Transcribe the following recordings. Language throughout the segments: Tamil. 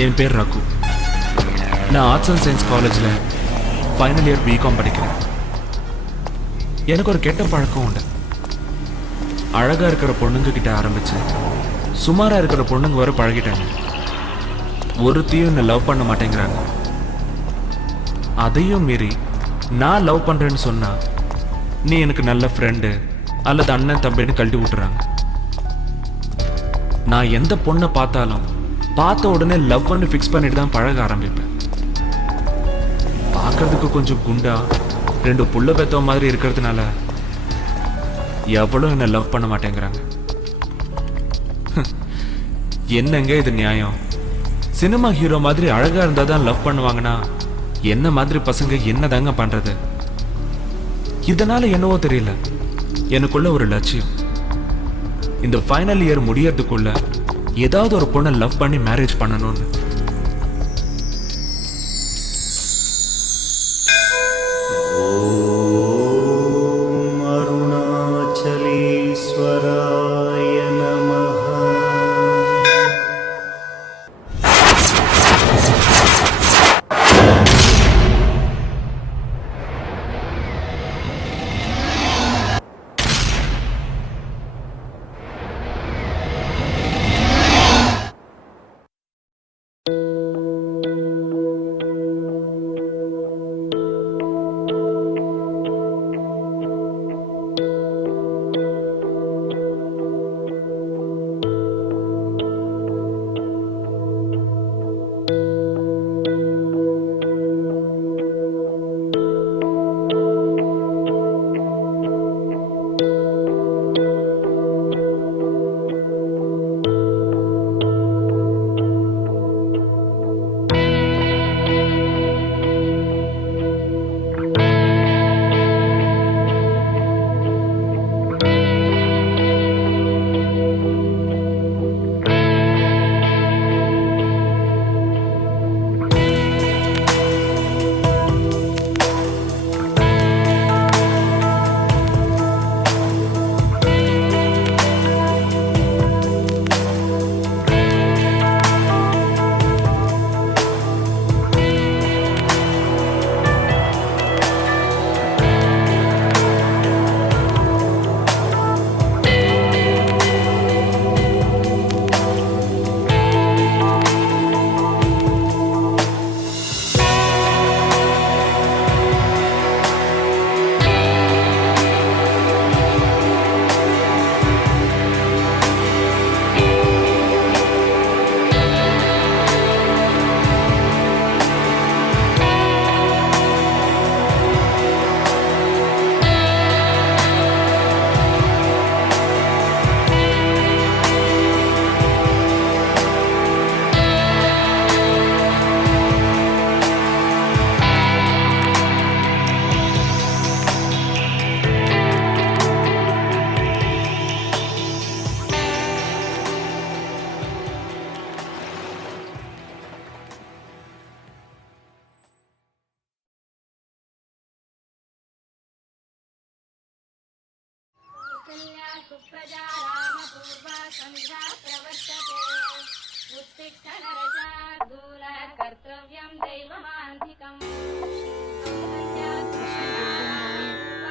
என் பேர் ரகு. நான் ஆர்ட்ஸ் அண்ட் சயின்ஸ் காலேஜில் ஃபைனல் இயர் பிகாம் படிக்கிறேன். எனக்கு ஒரு கெட்ட பழக்கம் உண்டு. அழகாக இருக்கிற பொண்ணுங்க கிட்ட ஆரம்பித்து சுமாராக இருக்கிற பொண்ணுங்க வர பழகிட்டாங்க. ஒருத்தையும் என்னை லவ் பண்ண மாட்டேங்கிறாங்க. அதையும் மீறி நான் லவ் பண்ணுறேன்னு சொன்னால் நீ எனக்கு நல்ல ஃப்ரெண்டு அல்லது அண்ணன் தம்பின்னு கழட்டி விட்டுறாங்க. நான் எந்த பொண்ணை பார்த்தாலும் பார்த்த உடனே லவ் பண்ணி ஃபிக்ஸ் பண்ணிட்டு தான் பழக ஆரம்பிப்பேன். பார்க்கறதுக்கு கொஞ்சம் குண்டா 2 புள்ள பெத்த மாதிரி இருக்கிறதுனால எவ்வளோ என்னை லவ் பண்ண மாட்டேங்கிறாங்க. என்னங்க இது நியாயம்? சினிமா ஹீரோ மாதிரி அழகா இருந்தா தான் லவ் பண்ணுவாங்கன்னா என்ன மாதிரி பசங்க என்னதாங்க பண்றது? இதனால என்னவோ தெரியல, எனக்குள்ள ஒரு லட்சியம். இந்த ஃபைனல் இயர் முடியறதுக்குள்ள ஏதாவது ஒரு பொண்ணை லவ் பண்ணி மேரேஜ் பண்ணணும்னு.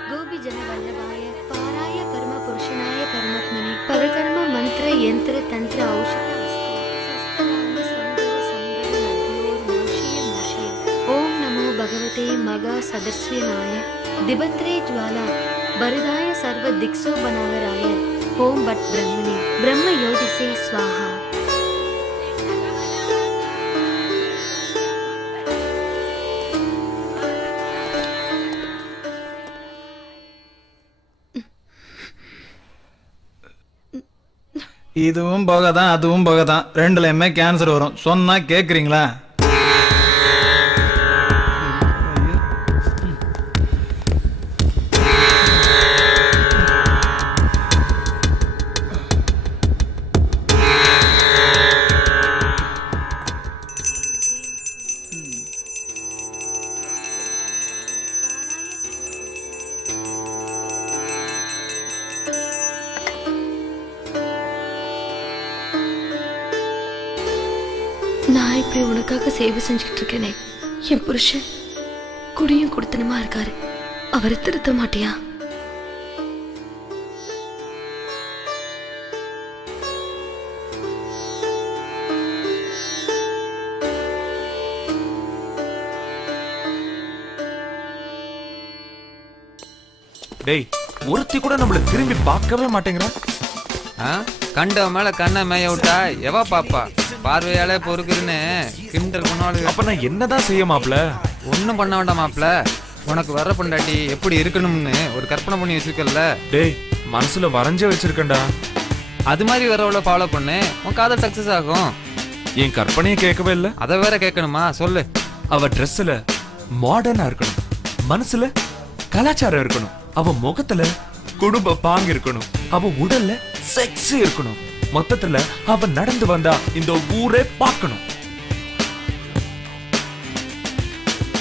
गोपी जन वल्लभाय पाराय कर्म पुरुषनाय कर्मत्मने परकर्म मंत्र यंत्र तंत्र औषध ओम नमो भगवते मगा सदस्यनाय दिबत्रे ज्वाला बरदाय सर्व दिक्सो बनागराय ओम भट ब्रह्मणे ब्रह्म योदिसे स्वाहा. இதுவும் போகதான் அதுவும் போகதான், ரெண்டுலையுமே கேன்சர் வரும். சொன்னா கேக்குறீங்களா? நான் இப்படி உனக்காக சேவை செஞ்சுக்கிட்டு இருக்கேனே, என் புருஷன் குடியும் குடுத்தனமா இருக்காரு, அவரை திருத்த மாட்டியா? டேய், ஒருத்தி கூட நம்மள திரும்பி பார்க்கவே மாட்டேங்கிறா. கண்ட மேல கண்ணை மேய விட்டா எவா பாப்பா? பார்வையாலே பொறுக்குதுன்னு கிண்டல் பண்ணாலும் அப்ப நான் என்னதான் செய்ய மாப்ள? ஒன்னும் பண்ண வேண்டாம் மாப்ள. உனக்கு வர்ற பொண்டாட்டி எப்படி இருக்கணும்னு ஒரு கற்பனை பண்ணி வச்சிருக்கல. டேய், மனசுல வரைஞ்சே வச்சிருக்கேன்டா. அது மாதிரி வரவள ஃபாலோ பண்ணு, உன் காதல் சக்சஸ் ஆகும். என் கற்பனையை கேட்கவே இல்ல. அதை வேற கேட்கணுமா? சொல்லு. அவ ட்ரெஸ்ல மாடர்னா இருக்கணும், மனசுல கலாச்சாரம் இருக்கணும், அவ முகத்துல குடும்ப பாங்கு இருக்கணும், அவ உடல்ல செக்ஸ் இருக்கணும், மொத்தத்துல அவ நடந்து வந்தா இந்த ஊரே பார்க்கணும்.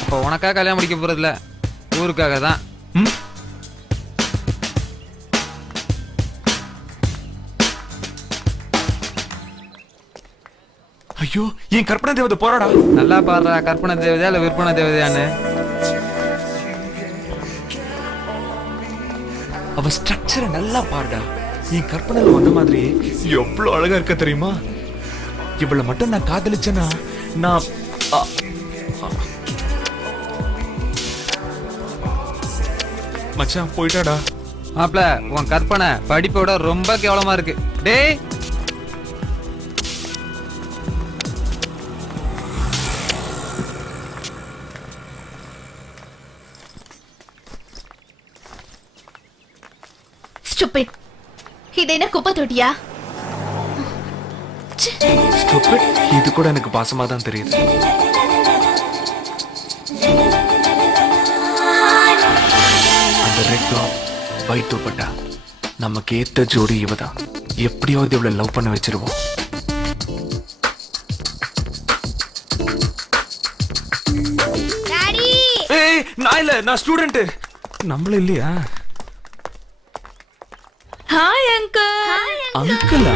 அப்ப உனக்காக கல்யாணம் முடிக்க போறதில்ல, ஊருக்காக தான். ஐயோ, என் கற்பனை தேவதை போறாடா. நல்லா பாடுறா, கற்பனை தேவதையா இல்ல விற்பனை தேவதையான்னு. அவ ஸ்ட்ரக்சரை நல்லா பாருடா. என் கற்பனையில வந்த மாதிரி எவ்வளவு அழகா இருக்க தெரியுமா? இவளை மட்டும் நான் காதலிச்சேன்னா நான் மச்சான் போயிட்டாடா. மாப்ள, உன் கற்பனை படிப்போட ரொம்ப கேவலமா இருக்கு. டேய், Stupid. இது என்ன குப்பை தொட்டியா? Stupid. இது கூட எனக்கு பாசமா தான் தெரியுது. அந்த ரெட் டாப் ஒயிட் துப்பட்டா நமக்கு ஏத்த ஜோடி இவதான். எப்படியாவது இவளை லவ் பண்ண வச்சிருவோம். ஏய், நான் இல்ல, நான் ஸ்டூடெண்ட். நம்மள இல்லையா? Hi uncle. அங்கிளா?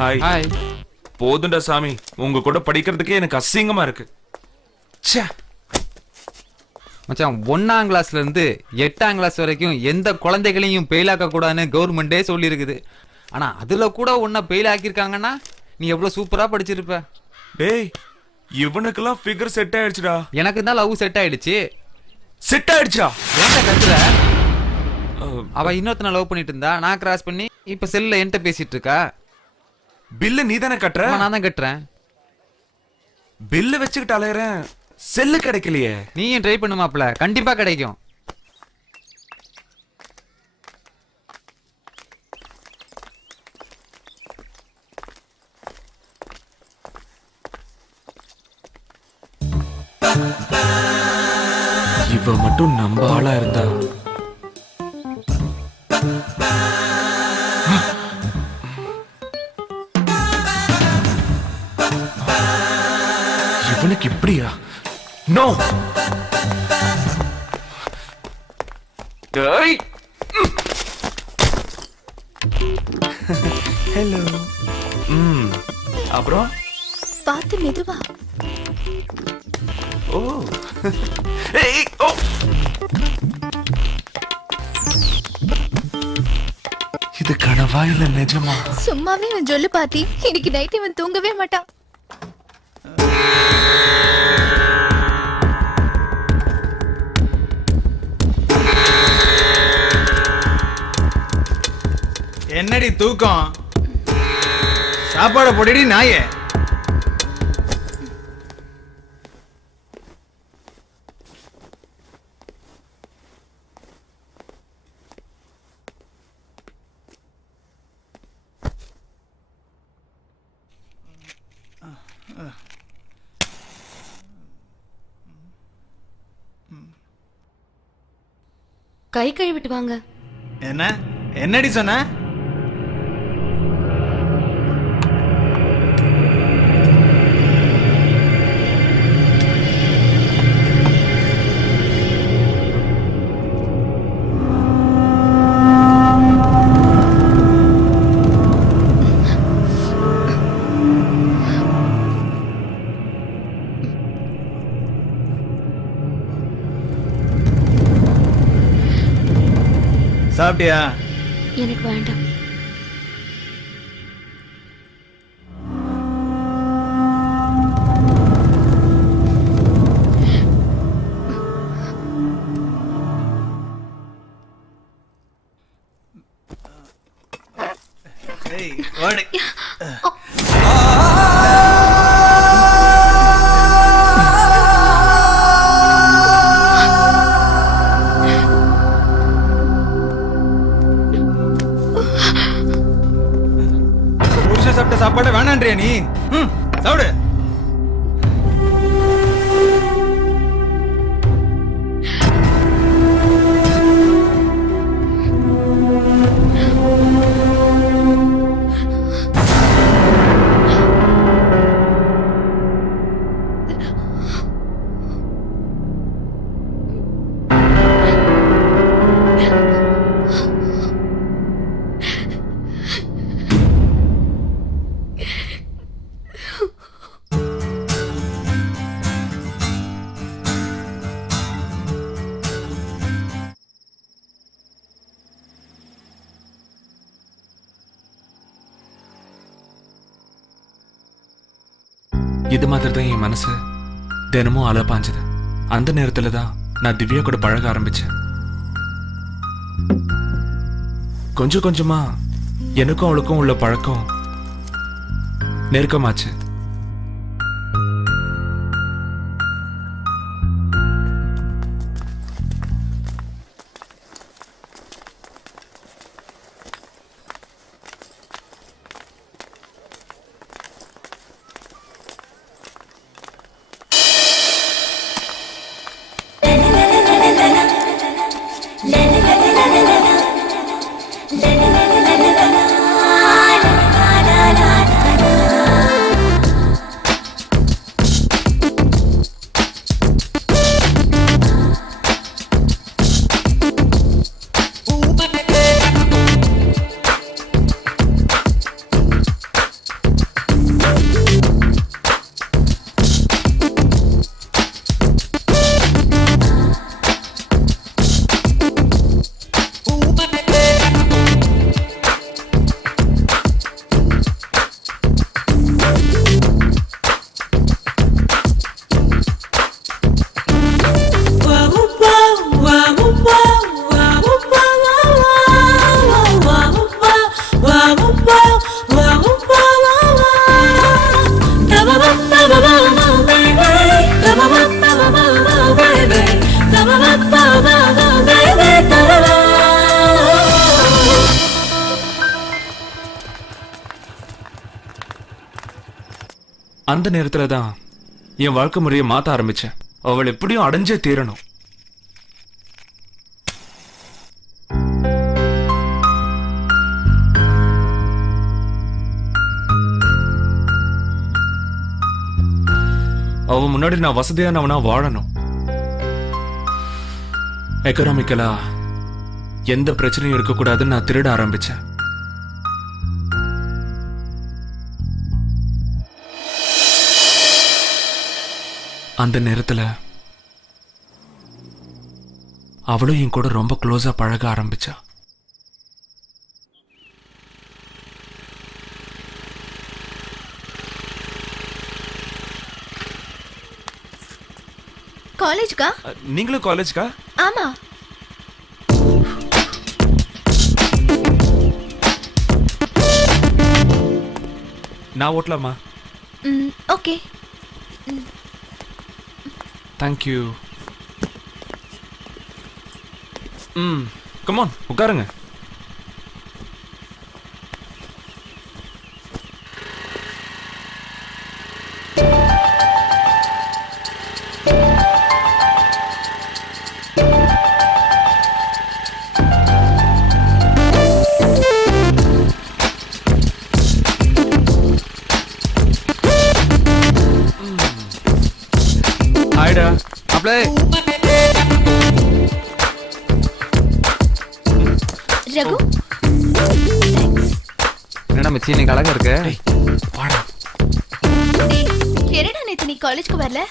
ஹாய். ஹாய். போதுண்டா சாமி, உங்க கூட படிக்கிறதுக்கே எனக்கு அசிங்கமா இருக்கு. ச்சே. மச்சான், 1ஆம் கிளாஸ்ல இருந்து 8ஆம் கிளாஸ் வரைக்கும் எந்த குழந்தைகளையும் பெயிலாக்க கூடாதுன்னு கவர்மெண்டே சொல்லி இருக்குது. ஆனா அதுல கூட உன்னை பெயில் ஆக்கியிருக்காங்கன்னா நீ எவ்வளவு சூப்பரா படிச்சிருப்ப. டேய், இவனுக்கெல்லாம் ஃபிகர் செட் ஆயிடுச்சுடா. எனக்கு தான் லவ் செட் ஆயிடுச்சு. செட் ஆயிடுச்சா? ஏன்டா கத்துற? அவ இன்னொருத்தனை லவ் பண்ணிட்டு இருந்தா, நான் கிராஸ் பண்ணி இப்ப செல்ல என்கிட்ட பேசிட்டு இருக்கா. பில்லு நீ தானே கட்டுற? நான் தான் கட்டுறேன். பில்லு வச்சுக்கிட்டு அலையறேன், செல்லு கிடைக்கலையே. நீயும் ட்ரை பண்ணு மாப்ள, கண்டிப்பா கிடைக்கும். இவ மட்டும் நம்ம ஆளா இருந்தா. இவனுக்கு இப்படியா? நோ. டேய், ஹலோ. அப்புறம் பார்த்து மெதுவா. ஓ. ஏய், ஓ. இது கனவா இல்ல நிஜமா? சும்மாவே இவன் சொல்லு பாத்தி, இன்னைக்கு நைட் இவன் தூங்கவே மாட்டான். என்னடி தூக்கம்? சாப்பாடை போட்டுடி நாயே. கை கழுவிட்டு வாங்க. என்ன என்னடி சொன்ன? சாப்பிட்டியா? எனக்கு வேண்டாம். ஏய், வாடி. புருஷன் சாப்பிட்ட சாப்பாடை வேணான்றியா நீ? சாப்பிடு. இது மாதிரி தான் என் மனசு தினமும் அலை பாஞ்சது. அந்த நேரத்துல தான் நான் திவ்யா கூட பழக ஆரம்பிச்சேன். கொஞ்சம் கொஞ்சமா எனக்கும் அவளுக்கும் உள்ள பழக்கம் நெருக்கமாச்சு. அந்த நேரத்துல தான் என் வாழ்க்கை முறையை மாத்த ஆரம்பிச்சேன். அவள் எப்படியும் அடைஞ்சே தீரணும். அவ முன்னாடி நான் வசதியானவனா வாழணும். எக்கனாமிக்கலா எந்த பிரச்சனையும் இருக்கக்கூடாதுன்னு நான் திருட ஆரம்பிச்சேன். அந்த நேரத்துல அவளும் என் கூட ரொம்ப க்ளோஸா பழக ஆரம்பிச்சா. காலேஜ்க்கா? நீங்களும் காலேஜ்க்கா? ஆமா. நான் ஓட்டலாமா? ஓகே. தேங்க்யூ. கமான் உட்காருங்க. ஹாய்டா. அப்படியே ரகு, என்னடா மச்சி இன்னைக்கு அழகா இருக்க. வாடா. டேய், என்னடா நேத்து நீ காலேஜ்க்கு வரல?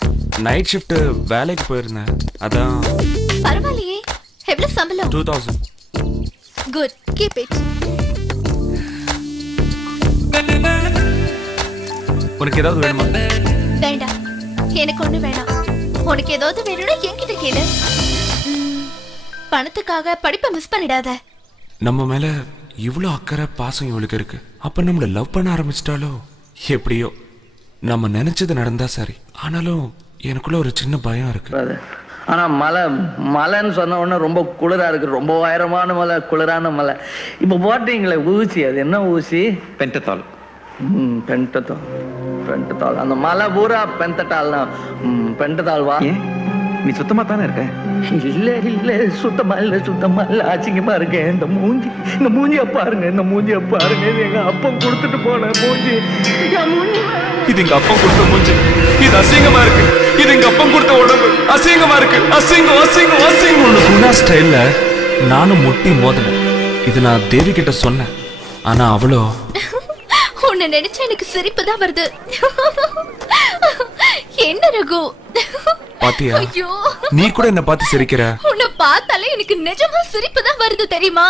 நைட் ஷிஃப்ட் வேலைக்கு போயிருந்தேன். அதான் பரவாயில்லையே. எவ்வளவு சம்பளம்? 2000. Good keep it. உனக்கு ஏதாவது வேணுமா? வேண்டாம், எனக்கு ஒண்ணு வேணாம். உனக்கு ஏதாவது வேணும்னா என்கிட்ட கேளு. பணத்துக்காக படிப்பை மிஸ் பண்ணிடாத. நம்ம மேல இவ்வளோ அக்கறை பாசம் இவளுக்கு இருக்கு. அப்ப நம்மள லவ் பண்ண ஆரம்பிச்சிட்டாலோ? எப்படியோ நம்ம நினைச்சது நடந்தா சரி. ஆனாலும் எனக்குள்ள ஒரு சின்ன பயம் இருக்கு. ஆனா மலைன்னு சொன்ன உடனே ரொம்ப குளிரா இருக்கு. ரொம்ப உயரமான மலை, குளிரான மலை. இப்ப போட்டீங்களே ஊசி, அது என்ன ஊசி? பென்டதால். பென்டதால். அந்த மலை பூரா பென்டதால் தான். பென்டதால் வா. நீ சுத்தமா தானே இருக்க? இல்ல சுத்தமா இல்ல அசிங்கமா இருக்கேன். இந்த மூஞ்சிய பாருங்க, இது எங்க அப்பா கொடுத்துட்டு போன மூஞ்சி. இது எங்க அப்பா கொடுத்த மூஞ்சி, இது அசிங்கமா இருக்கு. இது எங்க அப்பா கொடுத்த உடம்பு அசிங்கமா இருக்கு. அசிங்கம். குணா ஸ்டைல்ல நானும் முட்டி மோதினேன். இது நான் தேவி கிட்ட சொன்னேன். ஆனா அவளோ உன்னை நினைச்சா எனக்கு சிரிப்பு தான் வருது. என்ன ரகு, பாத்தியா? ஐயோ, நீ கூட என்ன பார்த்து சிரிக்கிற. உன்னை பார்த்தாலே எனக்கு நிஜமா சிரிப்பு தான் வருது தெரியுமா?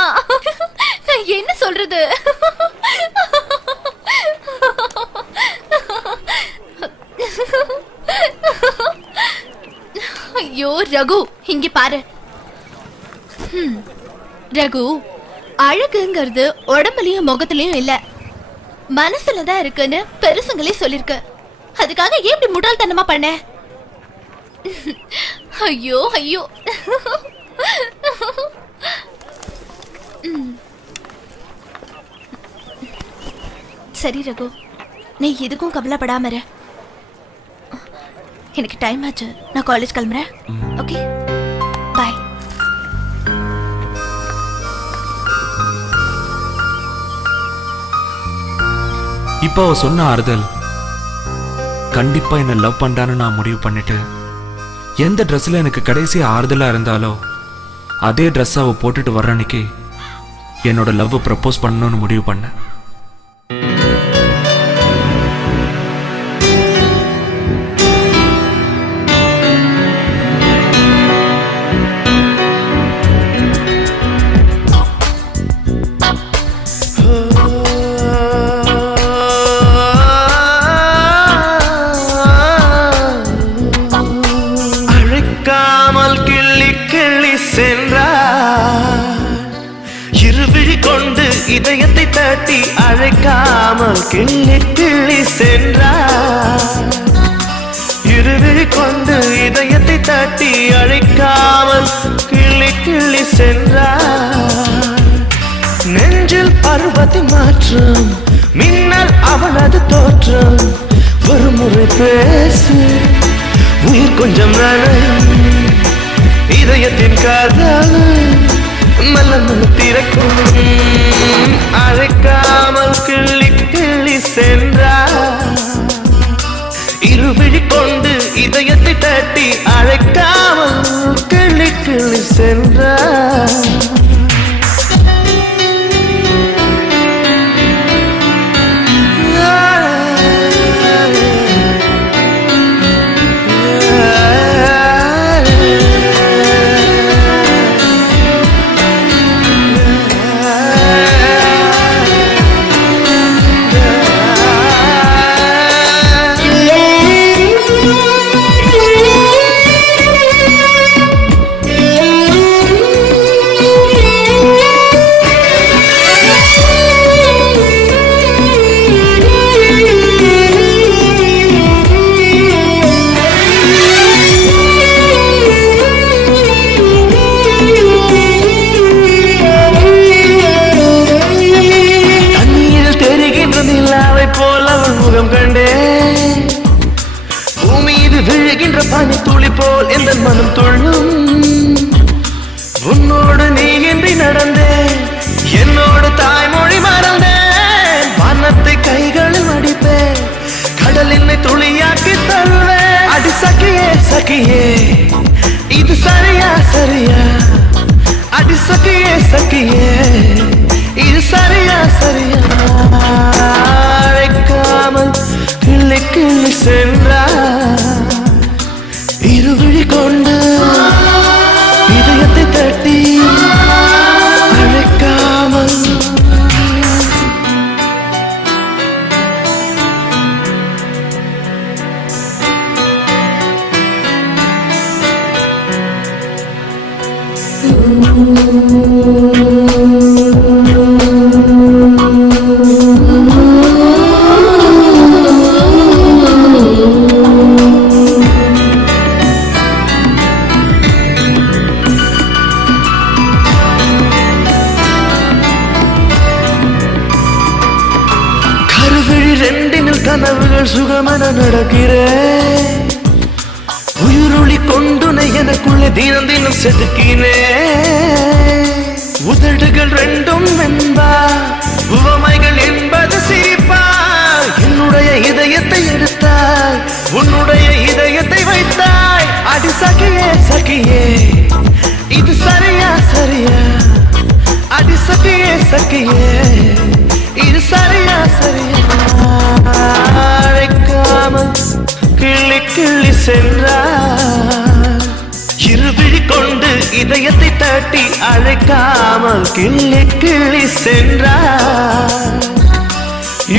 நான் என்ன சொல்றது? ஐயோ ரகு, இங்க பாரு. ரகு, அழகுங்கிறது உடம்புலயும் முகத்திலயும் இல்ல, மனசுலதான் இருக்குன்னு பெருசுங்களே சொல்லிருக்கு. அதுக்காக ஏன் இப்படி முட்டாள்தனமா பண்ண? ஐயோ. சரி ரகு, நீ எதுக்கும் கவலைப்படாம இரு. எனக்கு டைம் ஆச்சு, நான் காலேஜ் கிளம்புறேன். ஓகே, பாய். இப்போ அவ சொன்ன ஆறுதல் கண்டிப்பா என்ன லவ் பண்றான்னு நான் முடிவு பண்ணிட்டு, எந்த ட்ரெஸ்ல எனக்கு கடைசி ஆறுதலா இருந்தாலோ அதே ட்ரெஸ் அவ போட்டுட்டு வர்ற அன்னைக்கு என்னோட லவ் ப்ரப்போஸ் பண்ணணும்னு முடிவு பண்ணேன். இதயத்தை தட்டி அழைக்காமல் கிள்ளி சென்றார். இருவிழி கொண்டு இதயத்தை தட்டி அழைக்காமல் கிள்ளி சென்றார். நெஞ்சில் பருவத்தை மாற்றம், மின்னல் அவளது தோற்றம். ஒரு முறை பேசு, உயிர் கொஞ்சம் நனையும். இதயத்தின் காதல் மெல்ல திறக்கும். அழைக்காமல் கிள்ளி சென்றார். இருவிழி கொண்டு இதயத்தை தட்டி அழைக்காமல் கிள்ளி சென்றார். பனி துளி போல் எந்த மனம் துள்ளும். உன்னோடு நீ இன்றி நடந்தேன், என்னோடு தாய்மொழி மறந்தேன். வானத்தை கைகளில் அடிப்பேன், கடலினை துளியாக்கி தருவேன். அடி சகியே இது சரியா? அடி சகியே இது சரியா? அழைக்காமல் கிள்ளி சென்றார். இருவிழி கொண்டு இதயத்தை தட்டி அழைக்காமல் கருவிழி ரெண்டினில் கனவுகள் சுகமென நடக்கிறேன் உயிருளி கொண்டுனை எனக்குள்ளே தினம் தினம் செதுக்கினே உதடுகள் ரெண்டும் வெண்பா உவமைகள் என்பது சிரிப்பா என்னுடைய இதயத்தை எடுத்தாய் உன்னுடைய இதயத்தை வைத்தாய் அடி சகியே சகியே இது சரியா சரியா அடி சகியே சகியே இது சரியா சரியா அழைக்காமல் கிள்ளி கிள்ளி சென்றார் இருவிழி கொண்டு இதயத்தை தட்டி அழைக்காமல் கிள்ளி கிள்ளி சென்றார்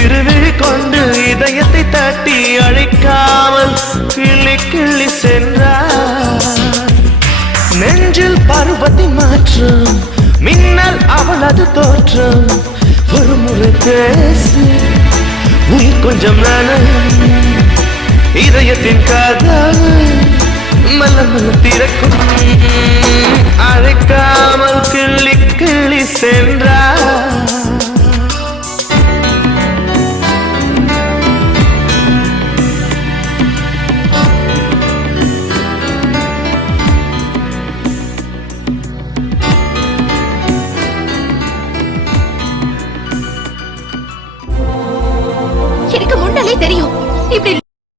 இருவிழி கொண்டு இதயத்தை தட்டி அழைக்காமல் கிள்ளி கிள்ளி சென்றார் நெஞ்சில் பருவத்தின் மாற்றம் மின்னல் அவளது தோற்றம் ஒரு முறை பேசு உயிர் கொஞ்சம் நனையும் இதயத்தின் கதவு மெல்ல மெல்ல திறக்கும் அழைக்காமல் கிள்ளி கிள்ளி சென்றார் எனக்கு முன்னாலே தெரியும் இப்படி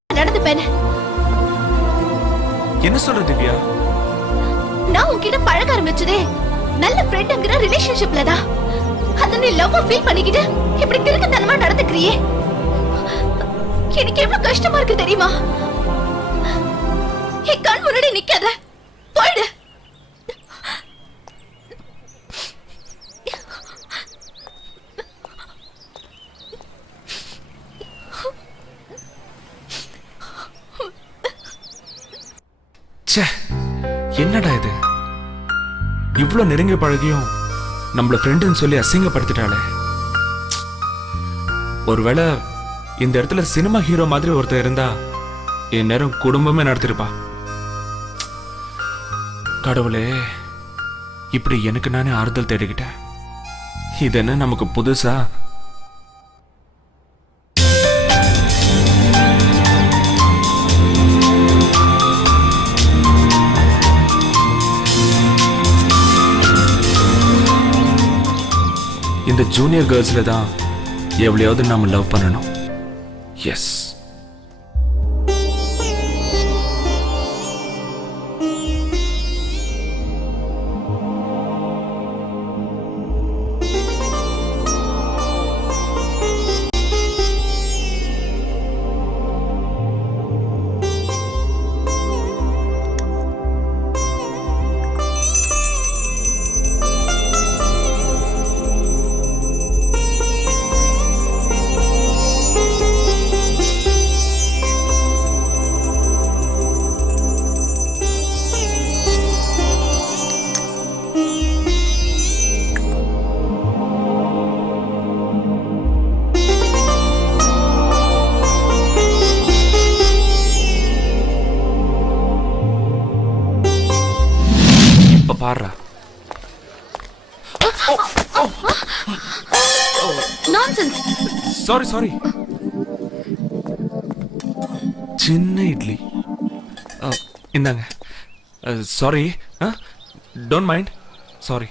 நடந்துப்பேன்னு. என்ன சொல்ற திவ்யா? நான் உன்கிட்ட பழக ஆரம்பிச்சதே நல்ல ஃப்ரெண்ட்ங்கிற ரிலேஷன்ஷிப்ல தான். அத நீ லவ் ஃபீல் பண்ணிக்கிட்டு இப்படி திருக்கத்தனமா நடந்துக்கிறியே, எனக்கு எவ்வளவு கஷ்டமா இருக்கு தெரியுமா? என் கண் முன்னாடி நிக்காத, போயிடு. ச்சே, என்னடா இது? இவ்ளோ நெருங்கி பழகியும் நம்மள ஃப்ரெண்டுன்னு சொல்லி அசிங்கப்படுத்திட்டாளே. ஒருவேளை இந்த இடத்துல சினிமா ஹீரோ மாதிரி ஒருத்தர் இருந்தா என் நேரம் குடும்பமே நடத்திருப்பா. கடவுளே, இப்படி எனக்கு நானே ஆறுதல் தேடிக்கிட்டேன். இது என்ன நமக்கு புதுசா? இந்த ஜூனியர் கேர்ள்ஸ்ல தான் எவ்வளையாவது நாம லவ் பண்ணணும். எஸ். பாரு. நான்சென்ஸ். சாரி. சின்ன இட்லி இந்தாங்க. சாரி. Don't mind. சாரி.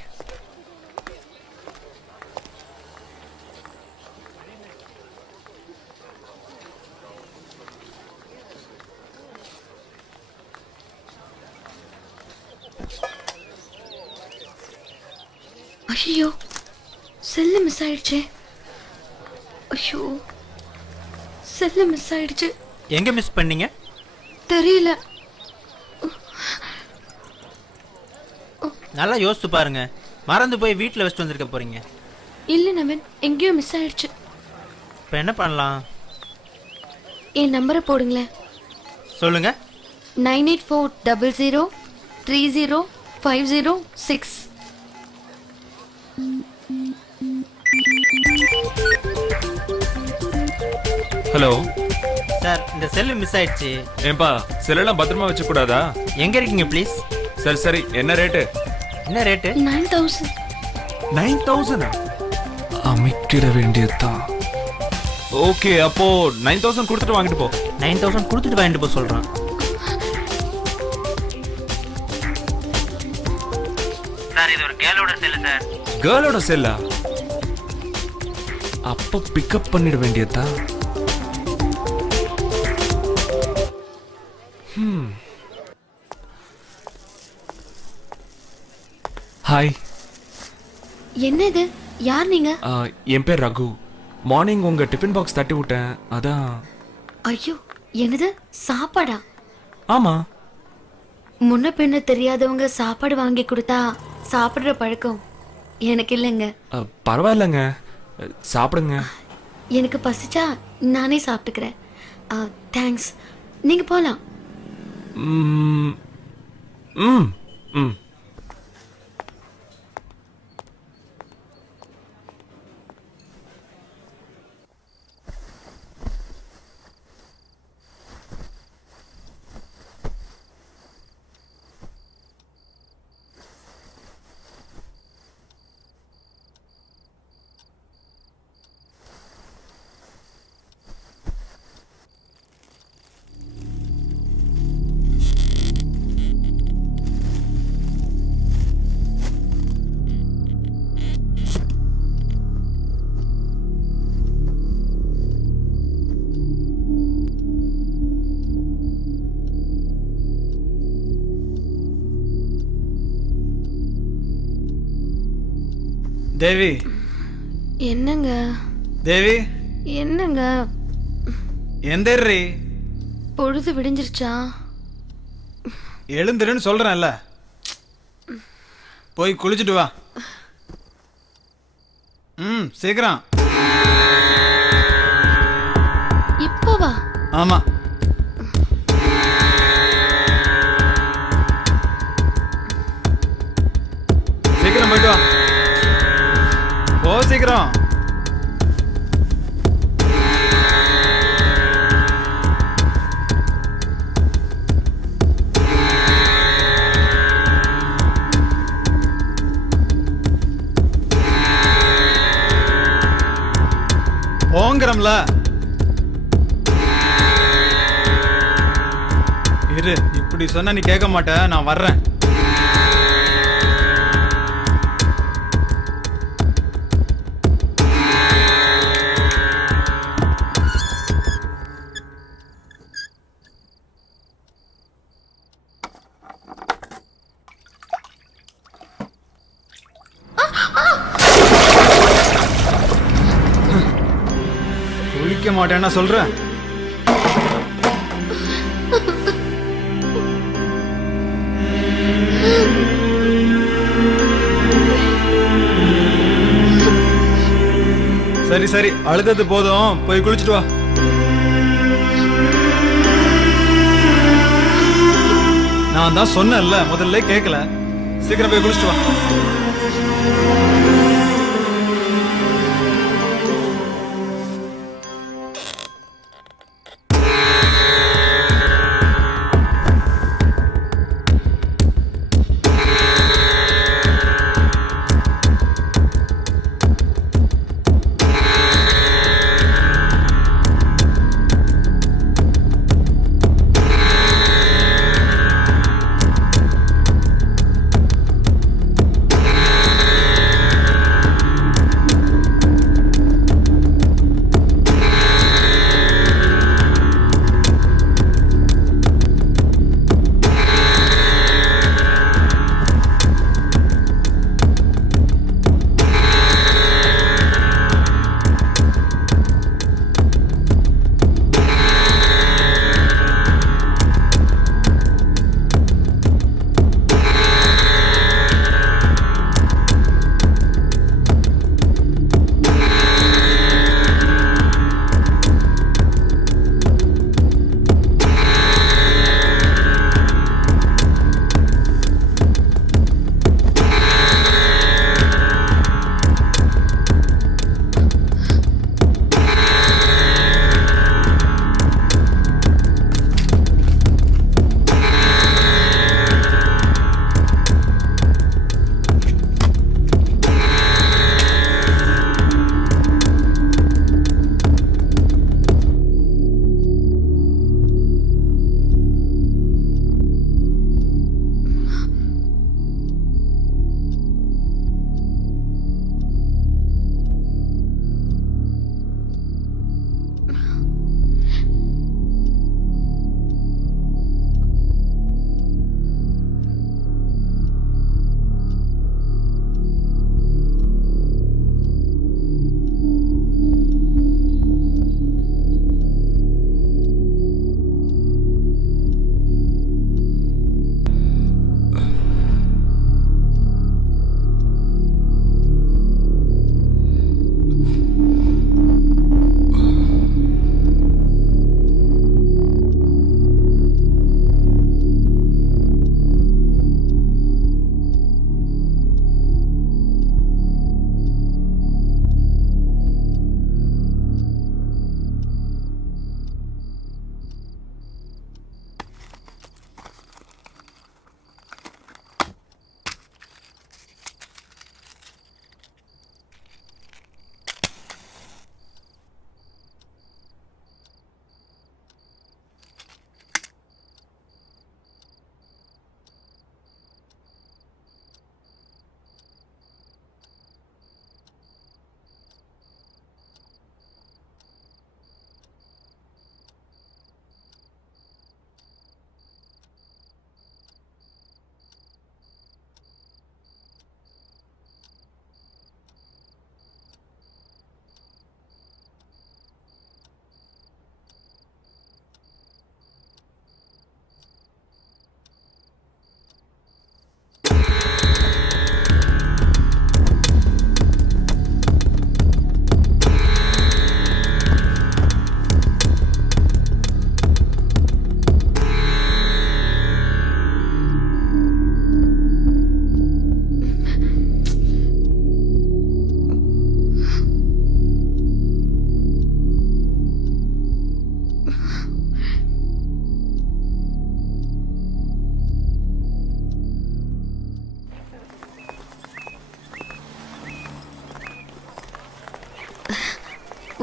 ஐயோ, செல்லு மிஸ் ஆயிடுச்சே. ஐயோ, செல்லு மிஸ் ஆயிடுச்சு. எங்க மிஸ் பண்ணீங்க? தெரியல. நல்லா யோசிச்சு பாருங்க. மறந்து போய் வீட்டில் வச்சுட்டு வந்திருக்க போறீங்க. இல்ல நவீன், எங்கேயோ மிஸ் ஆயிடுச்சு. இப்போ என்ன பண்ணலாம்? என் நம்பரை போடுங்களேன். சொல்லுங்க. 9840030506. ஹலோ சார் இந்த செல்லு மிஸ் ஆயிடுச்சு. ஏன்பா செல்லெல்லாம் பத்திரமா வச்சு கூடாதா? எங்க இருக்கீங்க ப்ளீஸ்? சரி சரி, என்ன ரேட்டு? என்ன ரேட்டு? 9000. 9000 அமைக்கிட வேண்டியதுதான். ஓகே, அப்போ 9000 கொடுத்துட்டு வாங்கிட்டு போ. 9000 கொடுத்துட்டு வாங்கிட்டு போக சொல்றான். சார் இது ஒரு கேலோட செல்லு சார். கேர்ளோட செல்லா? அப்போ பிக்கப் பண்ணிட வேண்டியதுதான். ஹாய். என்ன இது? யார் நீங்க? என் பேர் ரகு. மார்னிங் உங்க டிஃபன் பாக்ஸ் தட்டி விட்டேன், அதான். ஐயோ, என்னது சாப்பாடா? ஆமா. முன்ன பின்ன தெரியாதவங்க சாப்பாடு வாங்கி கொடுத்தா சாப்பிடுற பழக்கம் எனக்கு இல்லைங்க. பரவாயில்லைங்க, சாப்பிடுங்க. எனக்கு பசிச்சா நானே சாப்பிட்டுக்கிறேன். தேங்க்ஸ். நீங்க போலாம். ம் ம் ம் தேவி. என்னங்க? தேவி என்னங்க? எந்திரி. பொழுது விடிஞ்சிருச்சா? எழுந்துருன்னு சொல்றேன்ல. போய் குளிச்சுட்டு வா. சீக்கிரம். இப்போ வா. ஆமா. சீக்கிரம் போயிட்டு வா. போ சீக்கிரம். போங்கறம்ல. இரு, இப்படி சொன்னா நீ கேட்க மாட்ட. நான் வர்றேன். குளிக்க மாட்டேன்னா சொல்றேன். சரி சரி, அழுதது போதும், போய் குளிச்சுட்டு வா. நான் தான் சொன்னேன்ல, முதல்ல கேட்கல. சீக்கிரம் போய் குளிச்சுட்டு வா.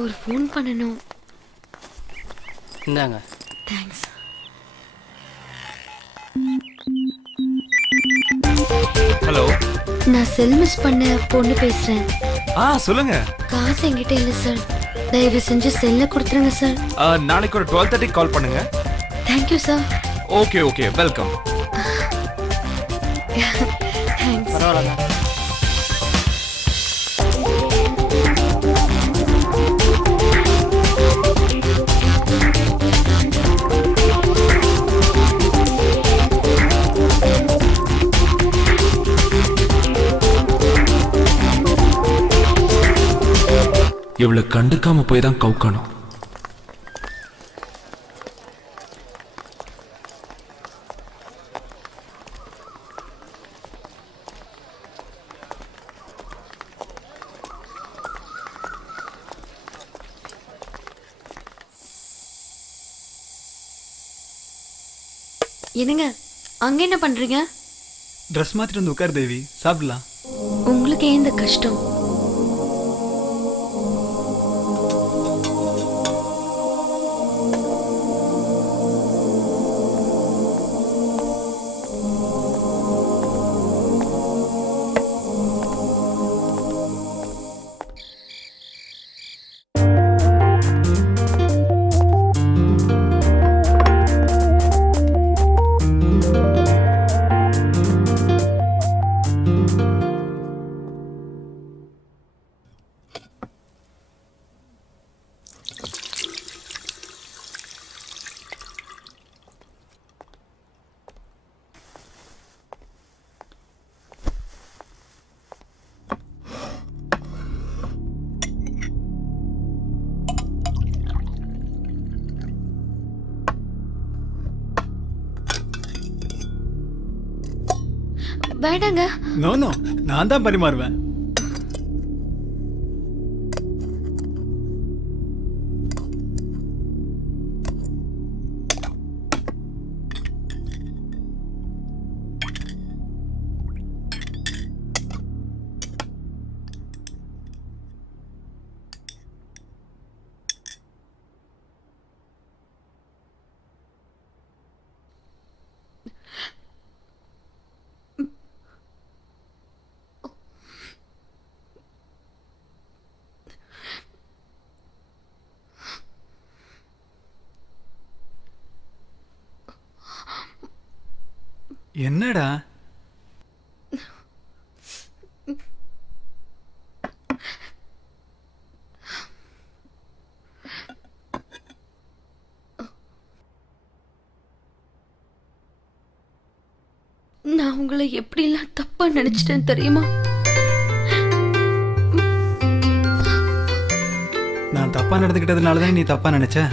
ஒரு ஃபோன் பண்ணணும். இந்தாங்க. தேங்க்ஸ். ஹலோ. நான் செல் மிஸ் பண்ண பொண்ணு பேசுறேன். சொல்லுங்க. காசு என்கிட்ட இல்லை சார். தயவு செஞ்சு செல்ல கொடுத்துருங்க சார். நாளைக்கு ஒரு 12:30 கால் பண்ணுங்க. Thank you sir. Okay okay, welcome. Thanks. பரவாயில்ல. இவளை கண்டுக்காம போய் தான் கவுக்கணும். என்னங்க அங்க என்ன பண்றீங்க? ட்ரெஸ் மாத்திட்டு வந்து உட்கார் தேவி, சாப்பிடலாம். உங்களுக்கு ஏன் இந்த கஷ்டம்? வேண்டாங்க. நோ நோ, நான் தான் பரிமாறுவேன். என்னடா? நான் உங்களை எப்படிலாம் தப்பா நினைச்சிட்டேன் தெரியுமா? நான் தப்பா நடந்துக்கிட்டதுனால தான் நீ தப்பா நினைச்ச.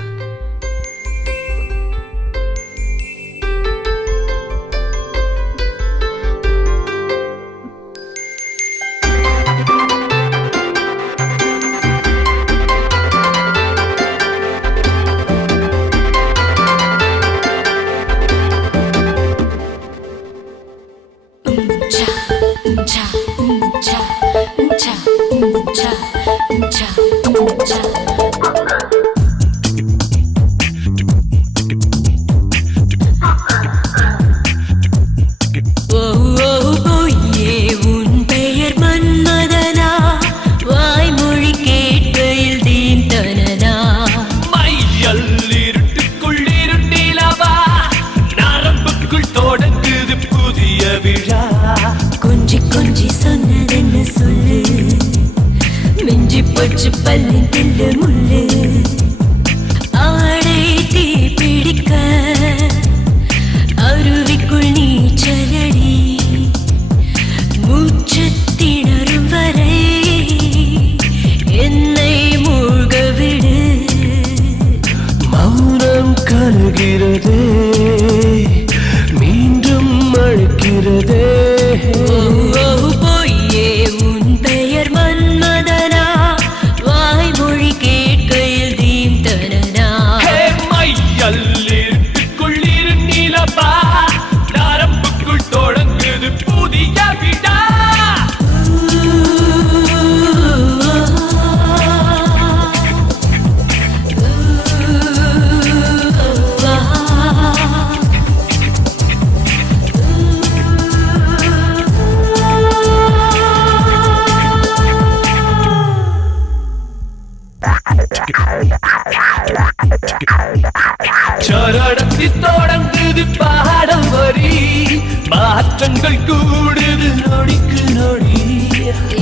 நொடிக்கு நொடி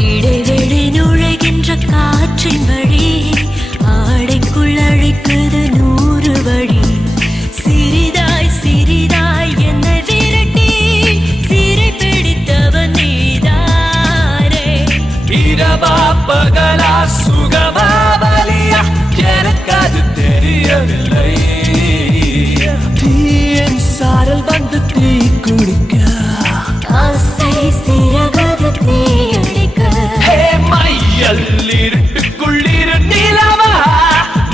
இடைவெளி நுழைகின்ற காற்றின் வழி ஆடைக்குள் அழைக்குது 100 வழி சிறிதாய் சிறிதாய் என்னை விரட்டி சிறை பிடித்தவன் நீதானே இரவா பகலா சுகமா வலியா எனக்கு அது தெரியவில்லை தீயின் சாரல் வந்து தீ குடிக்க ஆசை சிறகது தீயடிக்க மையல் இருட்டுக்குள்ளிரு நிலவா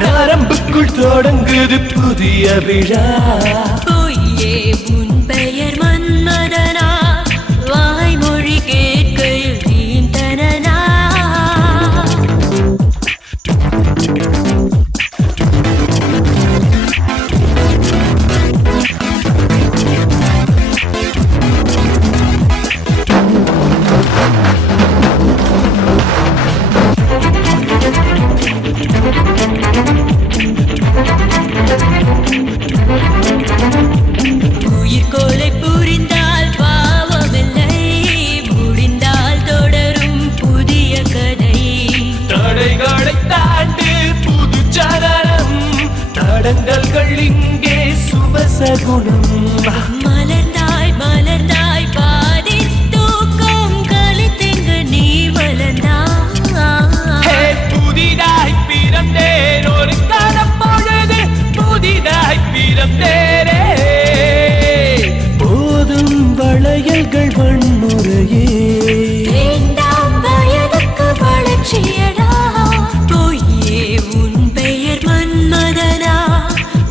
நரம்புக்குள் தொடங்குது புதிய விழா பொய்யே உன் பெயர் மன்மதனா வாய்மொழி கேட்கையில் நீந்தனா உயிர்கொலை புரிந்தால் பாவமில்லை முடிந்தால் தொடரும் புதிய கதை தடைகளை தாண்டு புது சரணம் தடங்கல்கள் இங்கே சுபசகுணம் மலர்ந்தாய் மலர்ந்தாய் பாதி தூக்கம் கழித்தெங்கு நீ மலர்ந்தாய் புதிதாய் பிறந்தேன் ஒரு காலம் பொழுது புதிதாய் பிறந்தேனே போதும் வளையல்கள் வன்முறையே வேண்டாம் வயதுக்கு வளர்ச்சியடா பொய்யே உன் பெயர் மன்மதனா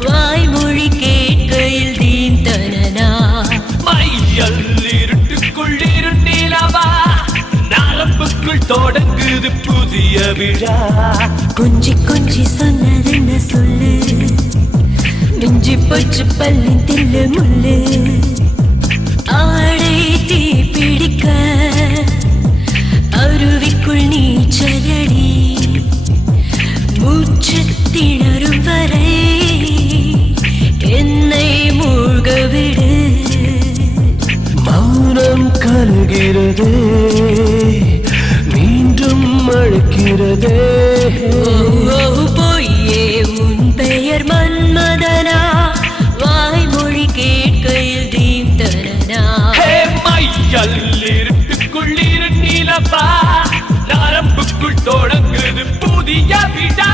வாய்மொழி கேட்கையில் தீந்தனா மையல் இருட்டுக்குள் இருண்டிலவா நரம்புக்குள் தொடங்குது புதிய விழா கொஞ்சி கொஞ்சி சொன்னதென்ன சொல்லு மிஞ்சி போச்சு பல்லின் தில்லு முள்ளு ஆடை தீ பிடிக்க அருவிக்குள் நீச்சலடி மூச்சு திணறும் வரை என்னை மூழ்க விடு மௌனம் கலகிறதே மீண்டும் அழைக்கிறதே ஓ பொய்யே உன் பெயர் மன்மதனா வாய்மொழி கேட்கையில் தீந்தனா மையல் இருட்டுக்குள் இருண்டிலவா நரம்புக்குள் தொடங்குது புதிய விழா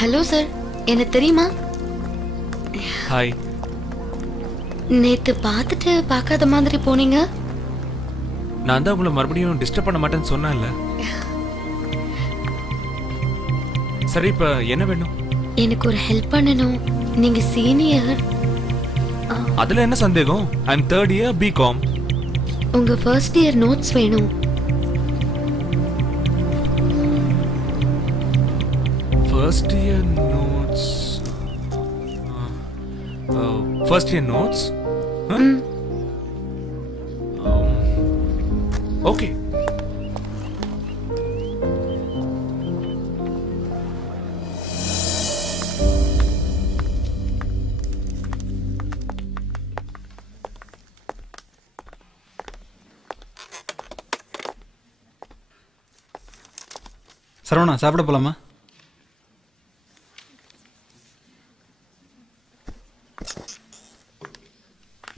ஹலோ சார், எனக்கு தெரியுமா? ஹாய். நேத்து பார்த்துட்டு பார்க்காத மாதிரி போனீங்க. நான் தான் உங்களை மறுபடியும் டிஸ்டர்ப் பண்ண மாட்டேன்னு சொன்னேன்ல. சரி, இப்ப என்ன வேணும்? எனக்கு ஒரு ஹெல்ப் பண்ணணும். நீங்க சீனியர். அதுல என்ன சந்தேகம்? ஐ அம் 3rd year BCom. உங்க ஃபர்ஸ்ட் இயர் நோட்ஸ் வேணும். First year notes. First year notes? Huh? Okay. Saravana சாப்பிட போலாமா?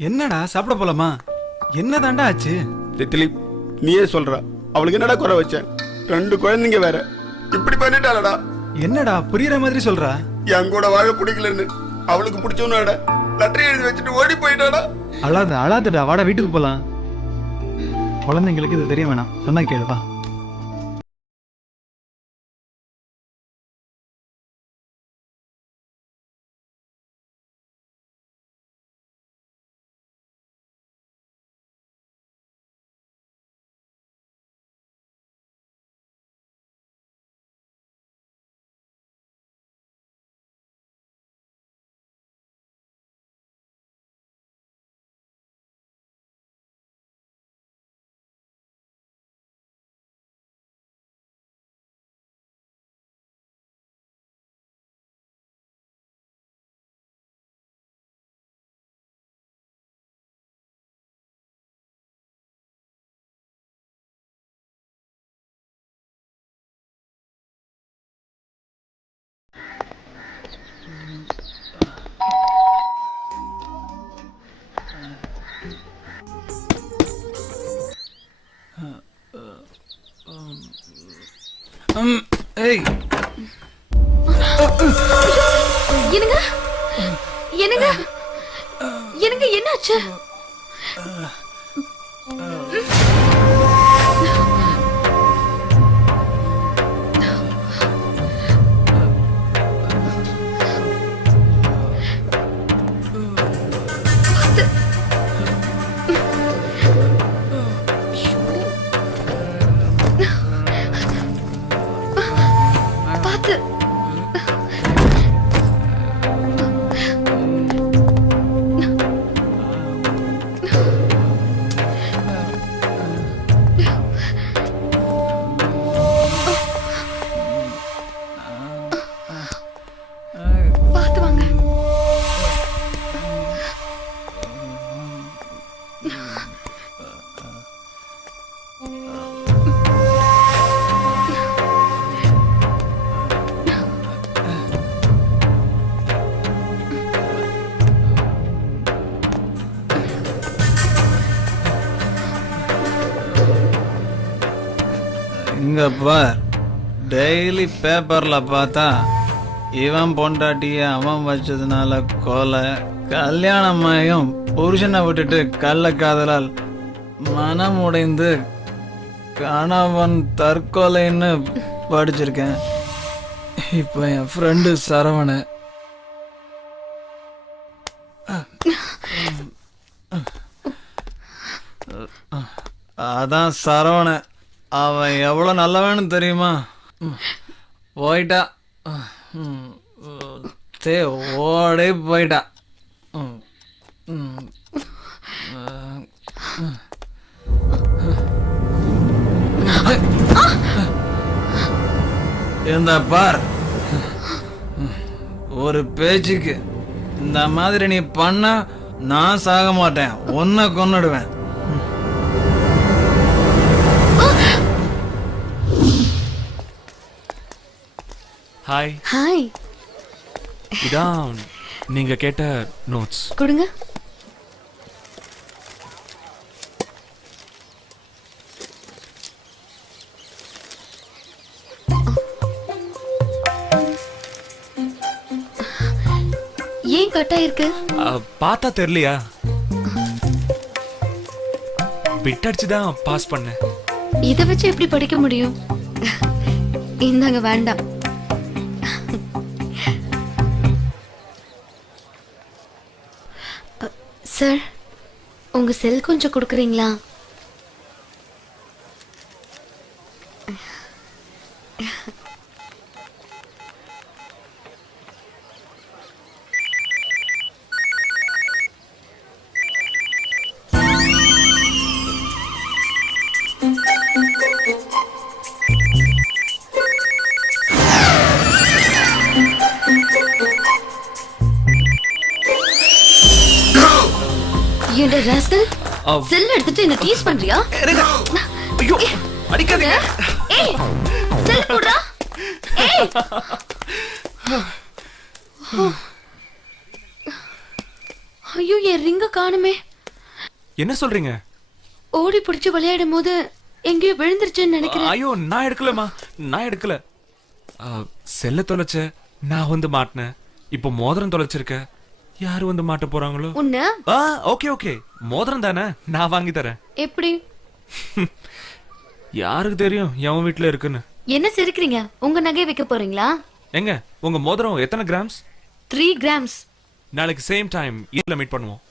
என்னடா சாப்பிட போலாமா? என்னதாண்டா ஆச்சு? திலீப், நீயே சொல்றா, அவளுக்கு என்னடா குறை வச்சேன்? 2 குழந்தைங்க வேற, இப்படி பண்ணிட்டாளடா. என்னடா புரியுற மாதிரி சொல்றா? என் கூட வாழ பிடிக்கலன்னு அவளுக்கு பிடிச்சவனாட லெட்டர் எழுதி வச்சுட்டு ஓடி போயிட்டாடா. அழாதடா, வாடா வீட்டுக்கு போலாம். குழந்தைங்களுக்கு இது தெரிய வேணாம், சொன்னா கேளுப்பா. ஏய் என்னங்க என்னங்க என்னங்க என்னாச்சு? பார்த்து பார்த்து வாங்க. இங்க பார், டெய்லி பேப்பர்ல பார்த்தா இவன் பொண்டாட்டிய அவன் வச்சதுனால கொலை, கல்யாணமாயும் புருஷனை விட்டுட்டு கள்ளக்காதலால் மனம் உடைந்து கணவன் தற்கொலைன்னு படிச்சிருக்கேன். இப்போ என் ஃப்ரெண்டு சரவண அதான் சரவண, அவன் எவ்வளோ நல்லவன்னு தெரியுமா? போயிட்டா, ஓடே போயிட்டா. இந்த பார், ஒரு பேச்சுக்கு இந்த மாதிரி நீ பண்ண நான் சாக மாட்டேன், உன்னை கொன்னுடுவேன். ஹாய். ஹாய். இதான் நீங்க கேட்ட நோட்ஸ். கொடுங்க. ஏன் கட்டா இருக்கு? பார்த்தா தெரியலையா? பிட் அடிச்சு தான் பாஸ் பண்ணேன். இதை வச்சு எப்படி படிக்க முடியும்? இந்தாங்க, வேண்டாம். சார், உங்க செல் கொஞ்சம் கொடுக்குறீங்களா? என்ன ராஸ்கல், செல் எடுத்துட்டு என்ன டீஸ் பண்றியா? ஐயோ, அடிக்காதீங்க. ஏய், செல் போடுறா. ஏய், ஐயோ, என் ரிங்க காணுமே. என்ன சொல்றீங்க? ஓடி பிடிச்சு விளையாடும் போது எங்கேயோ விழுந்துருச்சுன்னு நினைக்கிறேன். ஐயோ, நான் எடுக்கலமா, நான் எடுக்கல. செல்ல தொலைச்ச, நான் வந்து மாட்டினேன். இப்போ மோதிரம் தொலைச்சிருக்க, யாரு வந்து மாட்ட போறாங்களோ? உன்ன ஓகே ஓகே, மோதிரம் தானே, நான் வாங்கி தரேன். எப்படி? யாருக்கு தெரியும் எவன் வீட்டுல இருக்குன்னு? என்ன சிரிக்கிறீங்க? உங்க நகை வைக்க போறீங்களா? எங்க உங்க மோதிரம் எத்தனை கிராம்ஸ்? 3 grams. நாளைக்கு சேம் டைம் இதுல மீட் பண்ணுவோம்.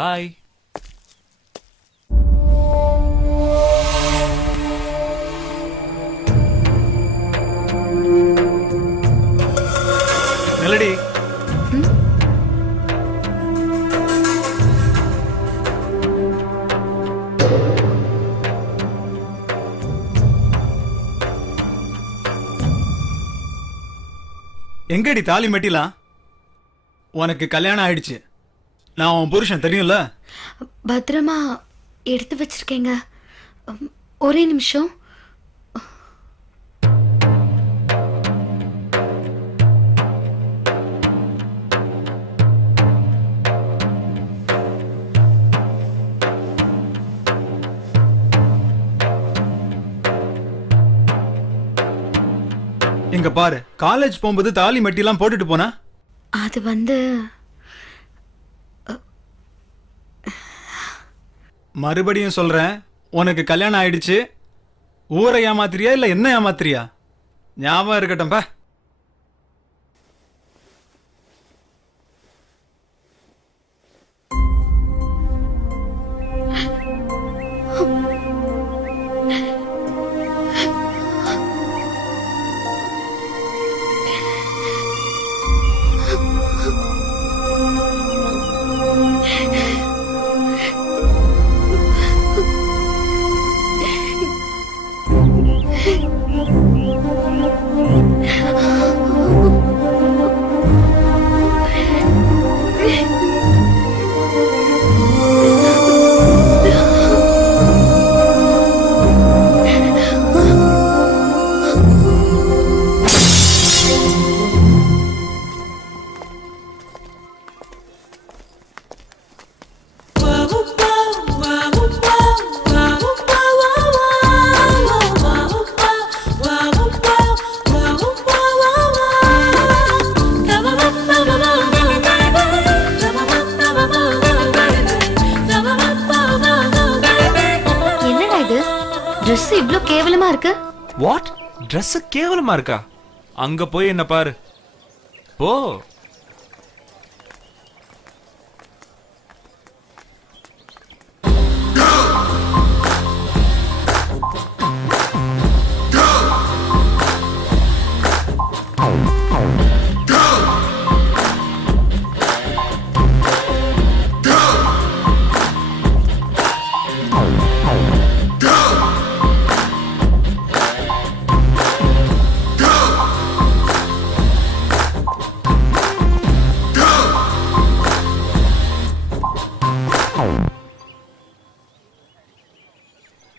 பாய். மெலடி, எங்கடி தாலி மெட்டிலாம்? உனக்கு கல்யாணம் ஆயிடுச்சு, நான் உன் புருஷன் தெரியும்ல? பத்திரமா எடுத்து வச்சிருக்கேங்க. ஒரே நிமிஷம். அங்க பாரு, காலேஜ் போகும்போது தாலி மெட்டிலாம் போட்டுட்டு போனா. அது வந்து மறுபடியும் சொல்றேன், உனக்கு கல்யாணம் ஆயிடுச்சு. ஊரை ஏமாத்திரியா இல்ல என்ன ஏமாத்திரியா? ஞாபகம் இருக்கட்டும்பா. ட்ரெஸ் இவ்ளோ கேவலமா இருக்கு. வாட்? Dress கேவலமா இருக்கா? அங்க போய் என்ன பாரு. போ.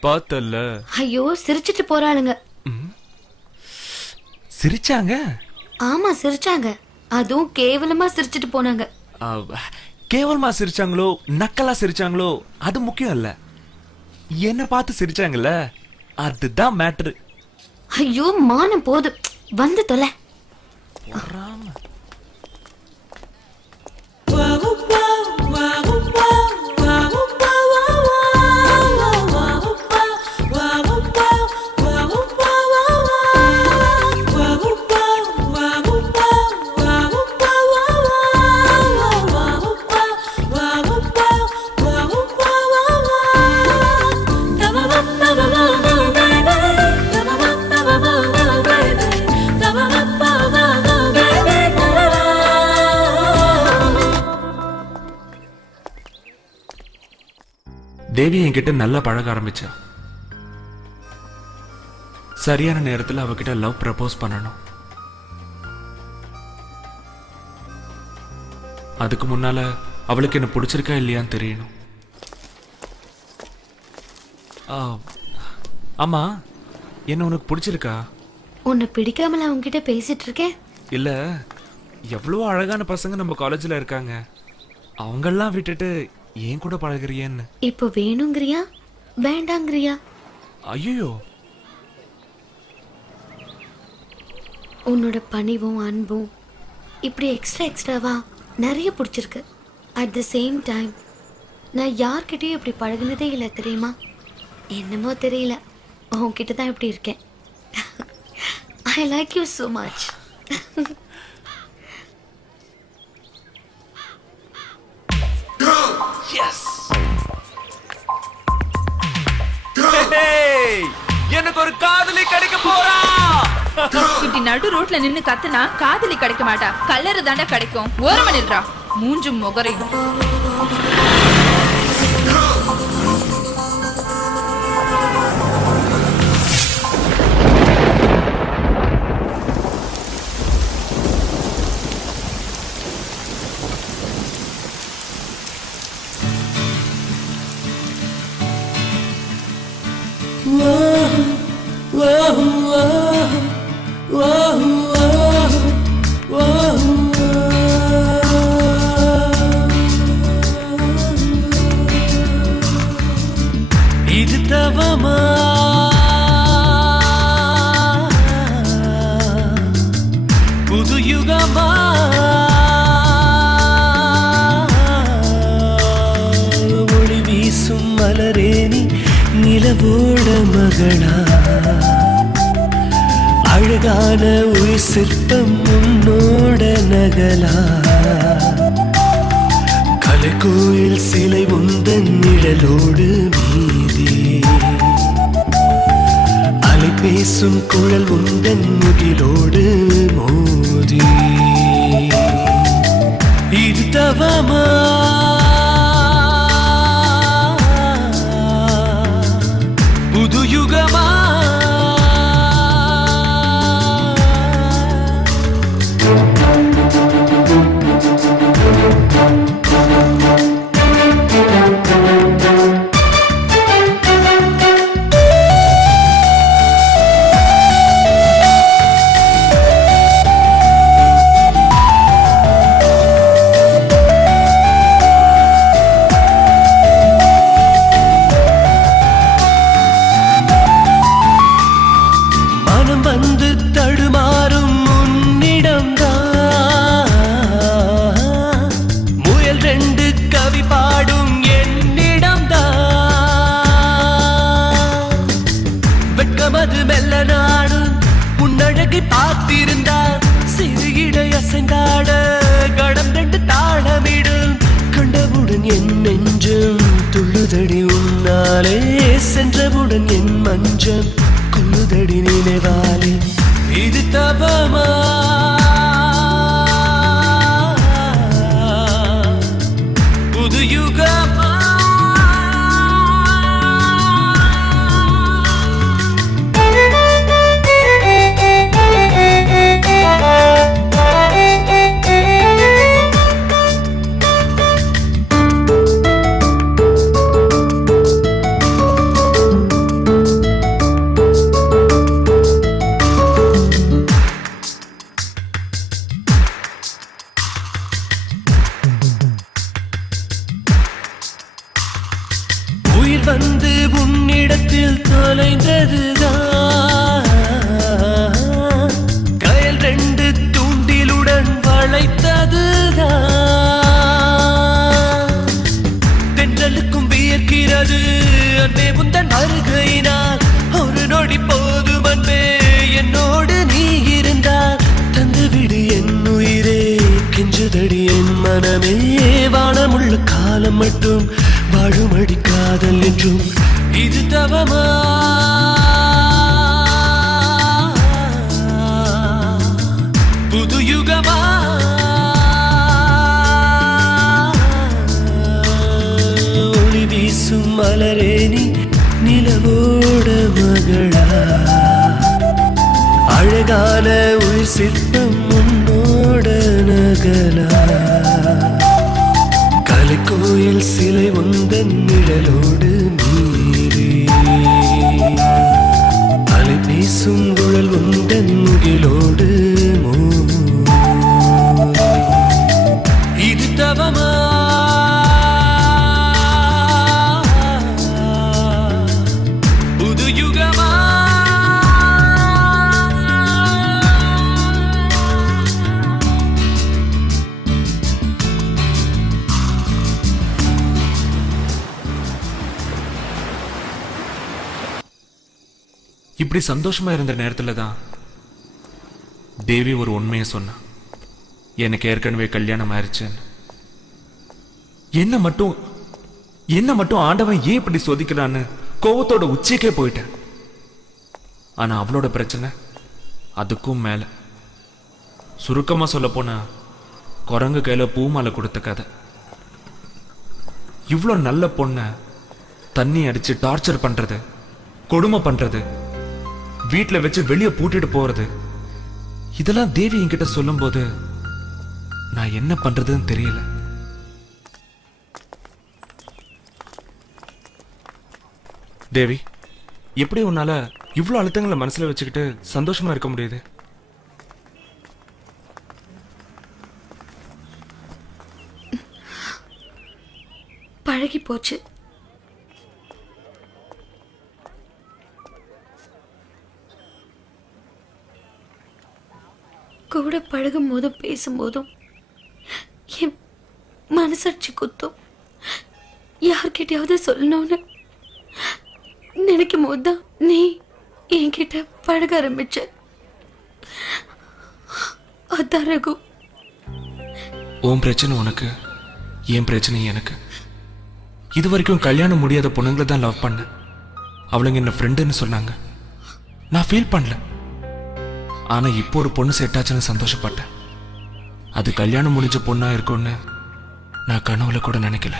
பார்த்தல்ல. ஐயோ, சிரிச்சிட்டு போறாளுங்க. சிரிச்சாங்க? ஆமா, சிரிச்சாங்க. அதுவும் கேவலமா சிரிச்சிட்டு போனாங்க. கேவலமா சிரிச்சாங்களோ நக்கலா சிரிச்சாங்களோ அது முக்கியம் இல்ல, என்ன பார்த்து சிரிச்சாங்கல்ல அதுதான் மேட்ரு. ஐயோ, மானம் போது, வந்து தொலை. தேவி என்கிட்ட நல்லா பழக ஆரம்பிச்சா. சரியான நேரத்தில் அவகிட்ட லவ் ப்ரப்போஸ் பண்ணணும். அதுக்கு முன்னால அவளுக்கு என்ன பிடிச்சிருக்கா இல்லையான்னு தெரியணும். ஆமா, என்ன உனக்கு பிடிச்சிருக்கா? உன்னை பிடிக்காமல உன்கிட்ட பேசிட்டு இருக்கேன். இல்ல, எவ்வளவு அழகான பசங்க நம்ம காலேஜ்ல இருக்காங்க, அவங்கெல்லாம் விட்டுட்டு ஏன் கூட பழகுறியன்னு. இப்போ வேணுங்கிறியா வேண்டாங்கிறியா? ஐயோ, உன்னோட பணிவும் அன்பும் இப்படி எக்ஸ்ட்ராவா நிறைய பிடிச்சிருக்கு. அட் த சேம் டைம் நான் யார்கிட்டயும் இப்படி பழகுனதே இல்லை தெரியுமா? என்னமோ தெரியல, உன்கிட்ட தான் இப்படி இருக்கேன். I like you so much. எனக்கு ஒரு காதலி கிடைக்க போறா. இப்படி நடு ரோட்ல நின்னு கத்துனா காதலி கிடைக்க மாட்டா, கல்லறு தாண்டா கிடைக்கும். ஓரமா நில்றா, மூஞ்சும் முகரையும். மலரேனி நிலவோட மகளா அழகான உயிர் சிற்பம் உன்னோட நகலா கலைக்கோயில் சிலை உந்தன் நிழலோடு மீதி அலை பேசும் குழல் உந்தன் முகிலோடு மோதி இது தவமா புது யுகமா மனம் வந்து தடுமாறும் உன்னிடம்தான் முயல் ரெண்டு கவி பாடும் என்னிடம்தான் வெட்கமது மெல்ல நாடும் உன்னழகை பார்த்திருந்தார் சிறு இடை அசைந்தாட கடம் ரெண்டு தாளமிடும் கண்டவுடன் என் நெஞ்சம் துள்ளுதடி உன்னாலே சென்றவுடன் என் மஞ்சம் கொல்லுதடி நினைவாலே இது தவமா புது யுகமா உயிர் வந்து உன்னிடத்தில் தொலைந்ததுதான் கயல் ரெண்டு தூண்டிலுடன் வளைத்ததுதான் தென்றலுக்கும் வியக்கிறது அன்பே உந்தன் வருகையினால் ஒரு நொடி போதும் அன்பே என்னோடு நீ இருந்தால் தந்துவிடு என் உயிரே கெஞ்சுதடி என் மனமே வானமுள்ள காலம் மட்டும் வாழுமடி காதல் என்றும் இது தவமா புது யுகமா ஒளி வீசும் மலரேனி நிலவோட மகளா அழகான உயிர் சிற்பம் உன்னோட நகலா கலைக்கோயில் சிலை உந்தன் நிழலோடு மீறி அலை பேசும் குழல் உந்தன் முகிலோடு மோதி இது தவமா புது யுகமா இப்படி சந்தோஷமா இருந்த நேரத்துல தான் தேவி ஒரு உண்மையை சொன்னா. எனக்கு ஏற்கனவே கல்யாணம் ஆயிடுச்சுன்னு. என்ன மட்டும் ஆண்டவன் ஏன் இப்படி சோதிக்கிறான்னு கோவத்தோட உச்சிக்கே போயிட்டேன். ஆனா அவளோட பிரச்சனை அதுக்கும் மேல. சுருக்கமா சொல்ல போனா குரங்கு கையில பூமாலை கொடுத்த கதை. இவ்வளோ நல்ல பொண்ண தண்ணி அடிச்சு டார்ச்சர் பண்றது, கொடுமை பண்றது, வீட்டில் வச்சு வெளியே பூட்டிட்டு போறது, இதெல்லாம் தேவி என்கிட்ட சொல்லும் போது நான் என்ன பண்றதுன்னு தெரியல. தேவி, எப்படி உன்னால இவ்வளவு அழுத்தங்களை மனசுல வச்சுக்கிட்டு சந்தோஷமா இருக்க முடியுது? பழகி போச்சு. கூட பழகும் போதும் பேசும்போதும் என் மனசாட்சி குத்தும். யார்கிட்டயாவது சொல்லணும்னு நினைக்கும் போதுதான் நீ என்கிட்ட பழக ஆரம்பிச்ச. அதான் ரகு. உன் பிரச்சனை உனக்கு, என் பிரச்சனை எனக்கு. இது வரைக்கும் கல்யாணம் முடியாத பொண்ணுங்களை தான் லவ் பண்ணேன். அவளுங்க என்ன ஃப்ரெண்டுன்னு சொன்னாங்க. நான் ஃபீல் பண்ணல. ஆனா இப்போ ஒரு பொண்ணு செட் ஆச்சுன்னு சந்தோஷப்பட்டேன். அது கல்யாணம் முடிஞ்ச பொண்ணா இருக்கும்னு நான் கனவுல கூட நினைக்கல.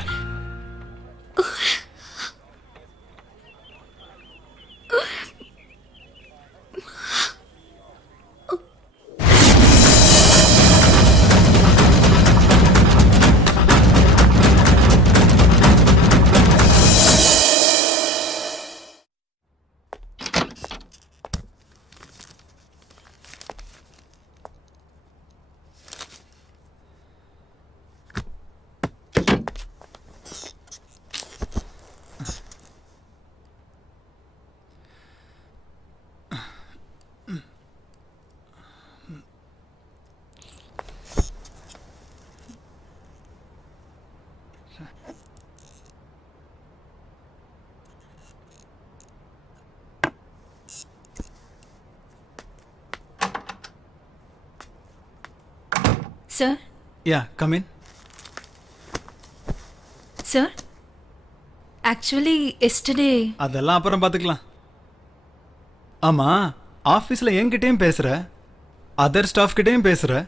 Sir? Yeah, come in. Sir? Actually, yesterday... அதெல்லாம் அப்புறம் பார்த்துக்கலாம். ஆமா, ஆஃபீஸில் என்கிட்டயும் பேசுகிற, அதர் ஸ்டாஃப் கிட்டேயும் பேசுகிற.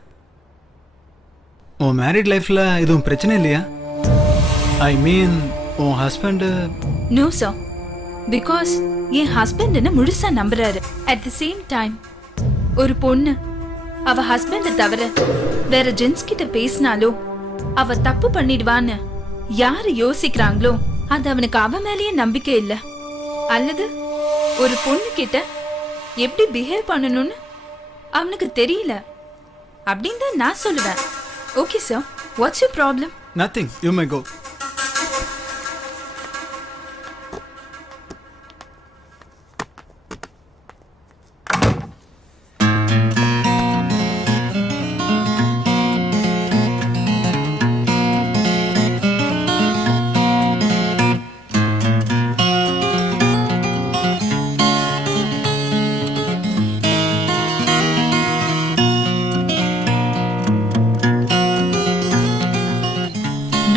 உன் மேரிட் லைஃப்பில் எதுவும் பிரச்சனை இல்லையா? ஐ மீன், உன் husband... No, sir. Because N husband என்ன முழுசா நம்புறாரு. At the same time, ஒரு பொண்ணு அவ ஹஸ்பண்ட தவிர வேற ஜென்ஸ் கிட்ட பேசினாலோ அவ தப்பு பண்ணிடுவான்னு யாரு யோசிக்கிறாங்களோ அது அவனுக்கு அவ மேலேயே நம்பிக்கை இல்ல. அல்லது ஒரு பொண்ணு கிட்ட எப்படி பிஹேவ் பண்ணணும்னு அவனுக்கு தெரியல அப்படின்னு தான் நான் சொல்லுவேன். Okay sir, what's your problem? Nothing, you may go.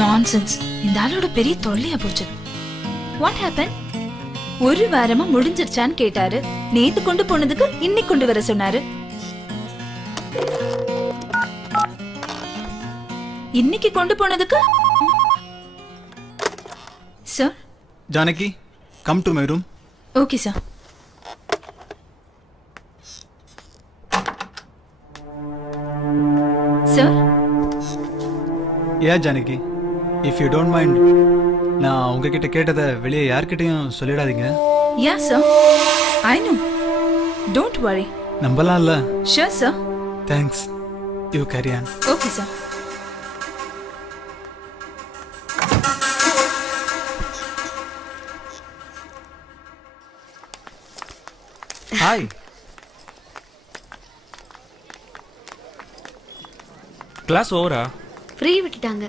Nonsense. இந்த ஆளோட பெரிய தொல்லையா போச்சு. What happen? ஒரு வாரமா முடிஞ்சிருச்சான்னு கேட்டாரு. நேத்து கொண்டு போனதுக்கு இன்னைக்கு கொண்டு வர சொன்னாரு. இன்னைக்கு கொண்டு போனதுக்கு sir. Janaki, come to my room. Okay sir. Sir. Yeah Janaki, if you don't mind, நான் உங்ககிட்ட கேட்டதை வெளியே யார்கிட்டையும் சொல்லிடாதீங்க. Yeah sir, I know, don't worry. நம்பலாம்ல? Sure sir. Thanks, you carry on. Okay sir. Hi. Class ஓவரா? ஃப்ரீ விட்டுட்டாங்க.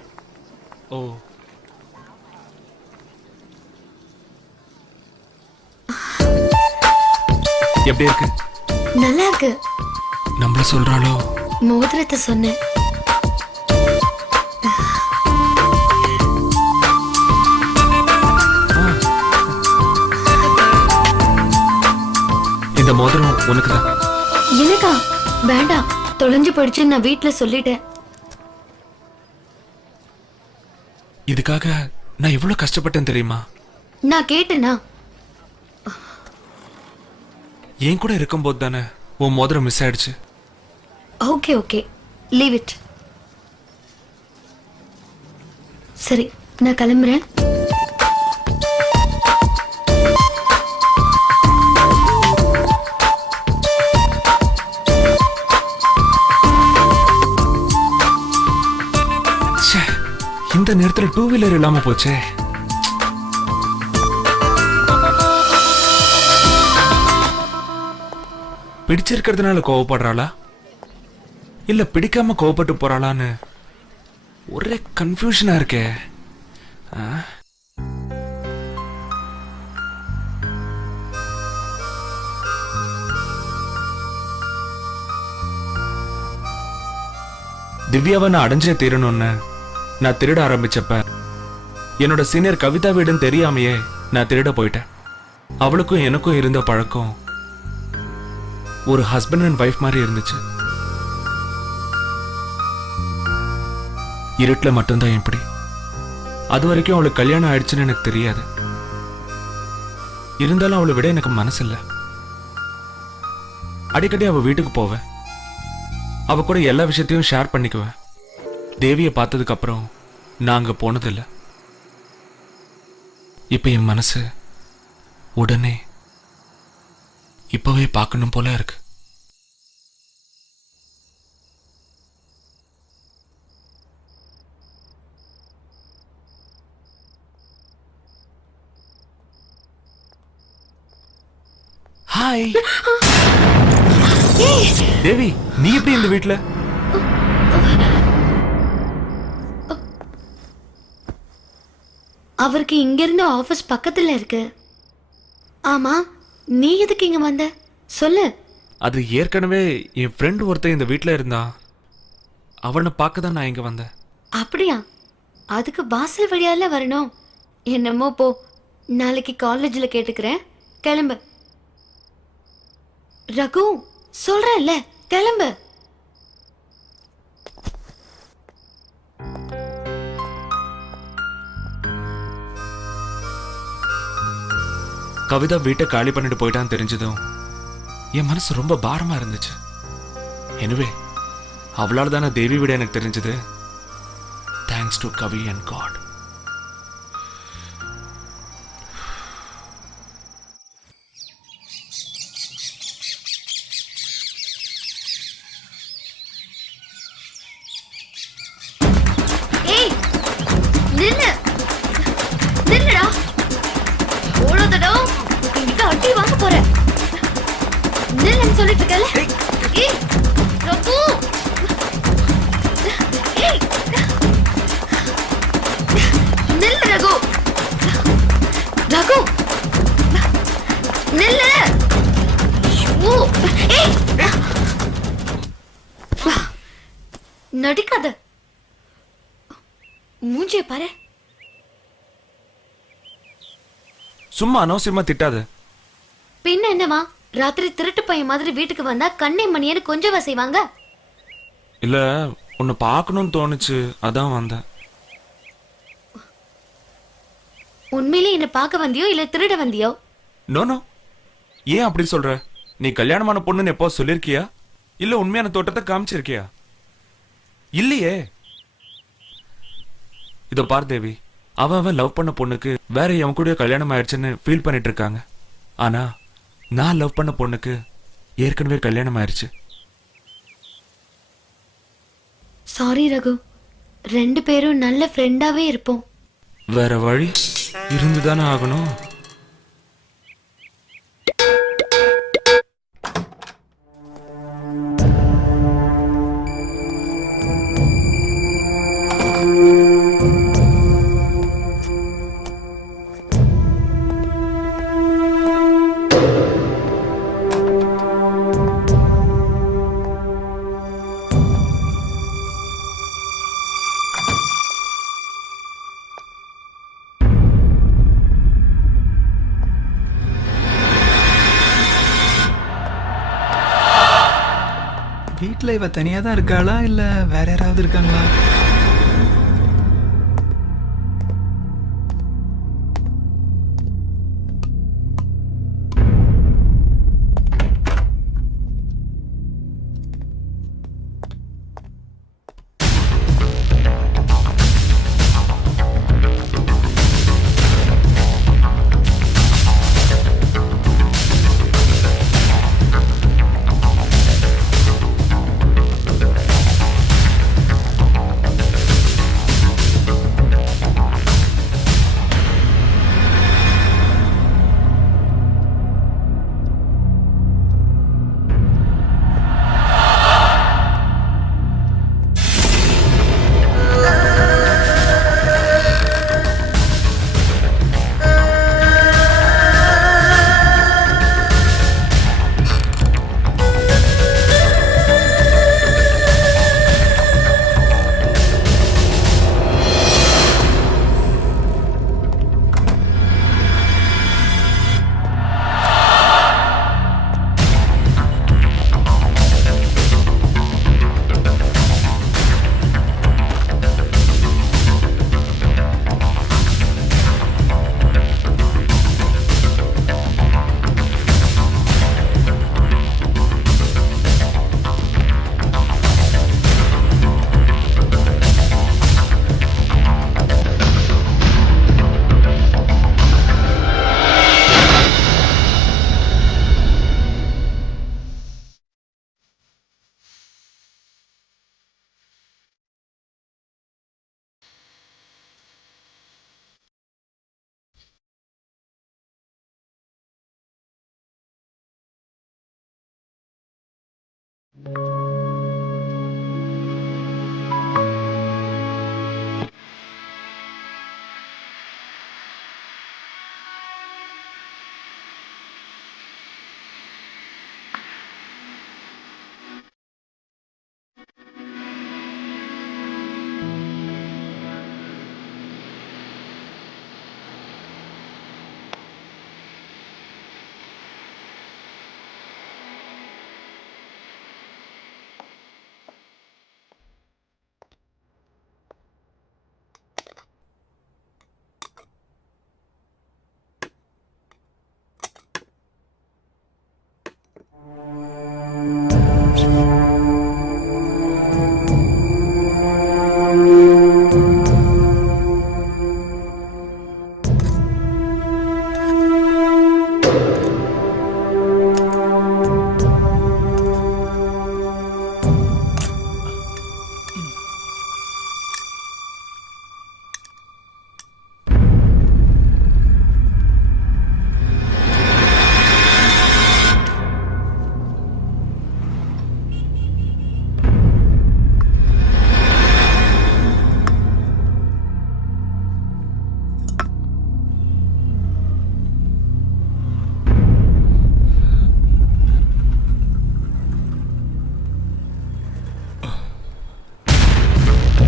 ஓ, எப்படி இருக்கு? நல்லா இருக்கு. நம்மள சொல்றாளோ? மோதிரத்தை சொன்னேன். இந்த மோதிரம் உனக்கு தான். எனக்கா? வேண்டாம், தொலைஞ்சு போயிடுச்சு, நான் வீட்டுல சொல்லிட்டேன். இதுக்காக நான் எவ்வளவு கஷ்டப்பட்டேன் தெரியுமா? நான் கேட்டேனா? என் கூட இருக்கும்போது தானே உன் மோதிரம் மிஸ் ஆயிடுச்சு. Okay okay, leave it. சரி, நான் கிளம்புறேன். இந்த நேரத்துல டூ வீலர் இல்லாம போச்சே. பிடிச்சிருக்கிறதுனால கோவப்படுறாளா இல்ல பிடிக்காம கோவப்பட்டு போறாளான்னு ஒரே கன்ஃபியூஷனா இருக்கே. திவ்யாவை நான் அடைஞ்சே தீரணும்னு நான் திருட ஆரம்பிச்சப்ப என்னோட சீனியர் கவிதா வீடுன்னு தெரியாமையே நான் திருட போயிட்டேன். அவளுக்கும் எனக்கும் இருந்த பழக்கம் ஒரு ஹஸ்பண்ட் அண்ட் ஒய்ஃப் மாதிரி இருந்துச்சு. இருட்டில் மட்டும்தான் எப்படி. அது வரைக்கும் அவளுக்கு கல்யாணம் ஆயிடுச்சுன்னு எனக்கு தெரியாது. இருந்தாலும் அவளை விட எனக்கு மனசு இல்லை. அடிக்கடி அவ வீட்டுக்கு போவேன். அவ கூட எல்லா விஷயத்தையும் ஷேர் பண்ணிக்குவேன். தேவியை பார்த்ததுக்கு அப்புறம் நான் அங்க போனதில்லை. இப்ப என் மனசு உடனே இப்பவே பார்க்கணும் போல இருக்கு. ஹாய் தேவி, நீ எப்படி இந்த வீட்ல? அவருக்கு இங்க இருந்து ஆபீஸ் பக்கத்துல இருக்கு. ஆமா, நீ எதுக்கு இங்க வந்த சொல்லு. அது ஏற்கனவே என் ஃப்ரெண்ட் ஒருத்தன் இந்த வீட்ல இருந்தான். அவனை பார்க்க தான் நான் இங்க வந்தேன். அப்படியா? அதுக்கு வாசல் வழியால வரணும். என்னமோ போ, நாளைக்கு காலேஜ்ல கேட்டுக்கிறேன். கிளம்பு. ரகு, சொல்றேன்ல, கிளம்பு. கவிதா வீட்டை காலி பண்ணிட்டு போயிட்டான்னு தெரிஞ்சதும் என் மனசு ரொம்ப பாரமா இருந்துச்சு. எனிவே, அவளால தானே தேவி விட எனக்கு தெரிஞ்சது. Thanks to Kavi and God. ஏய், நில்லு. நில்லுடா. ஓடாதடா. இங்க அடி வாங்க போற. நில்லுன்னு சொல்லிட்டு இருக்கல. ஏய், ரகு. ஏய். நில்லு ரகு. ரகு. நில்லு. ஐயோ. ஏய். நடிக்காத. மூஞ்சிய பாரு. சும்மா அனவசியமா திட்டாத. பின்ன என்னமா, ராத்திரி திருட்டு பையன் மாதிரி வீட்டுக்கு வந்தா கண்ணை மணியன்னு கொஞ்சவா செய்வாங்க? இல்ல, உன்னை பார்க்கணும்னு தோணுச்சு, அதான் வந்தேன். உண்மையிலே என்ன பார்க்க வந்தியோ இல்ல திருட வந்தியோ? நோ, ஏன் அப்படி சொல்ற? நீ கல்யாணமான பொண்ணுன்னு எப்போ சொல்லிருக்கியா? இல்ல உண்மையான தோட்டத்தை காமிச்சிருக்கியா? இல்லையே. இதோ பார் தேவி, அவன் லவ் பண்ண பொண்ணுக்கு வேற எவன் கூட கல்யாணம் ஆயிடுச்சுன்னு ஃபீல் பண்ணிட்டு இருக்காங்க. ஆனா நான் லவ் பண்ண பொண்ணுக்கு ஏற்கனவே கல்யாணம் ஆயிடுச்சு. சாரி ரகு, 2 பேரும் நல்ல ஃப்ரெண்டாவே இருப்போம். வேற வழி இருந்துதானே ஆகணும். வீட்டில் இவ தனியாக தான் இருக்காளா இல்லை வேற யாராவது இருக்காங்களா?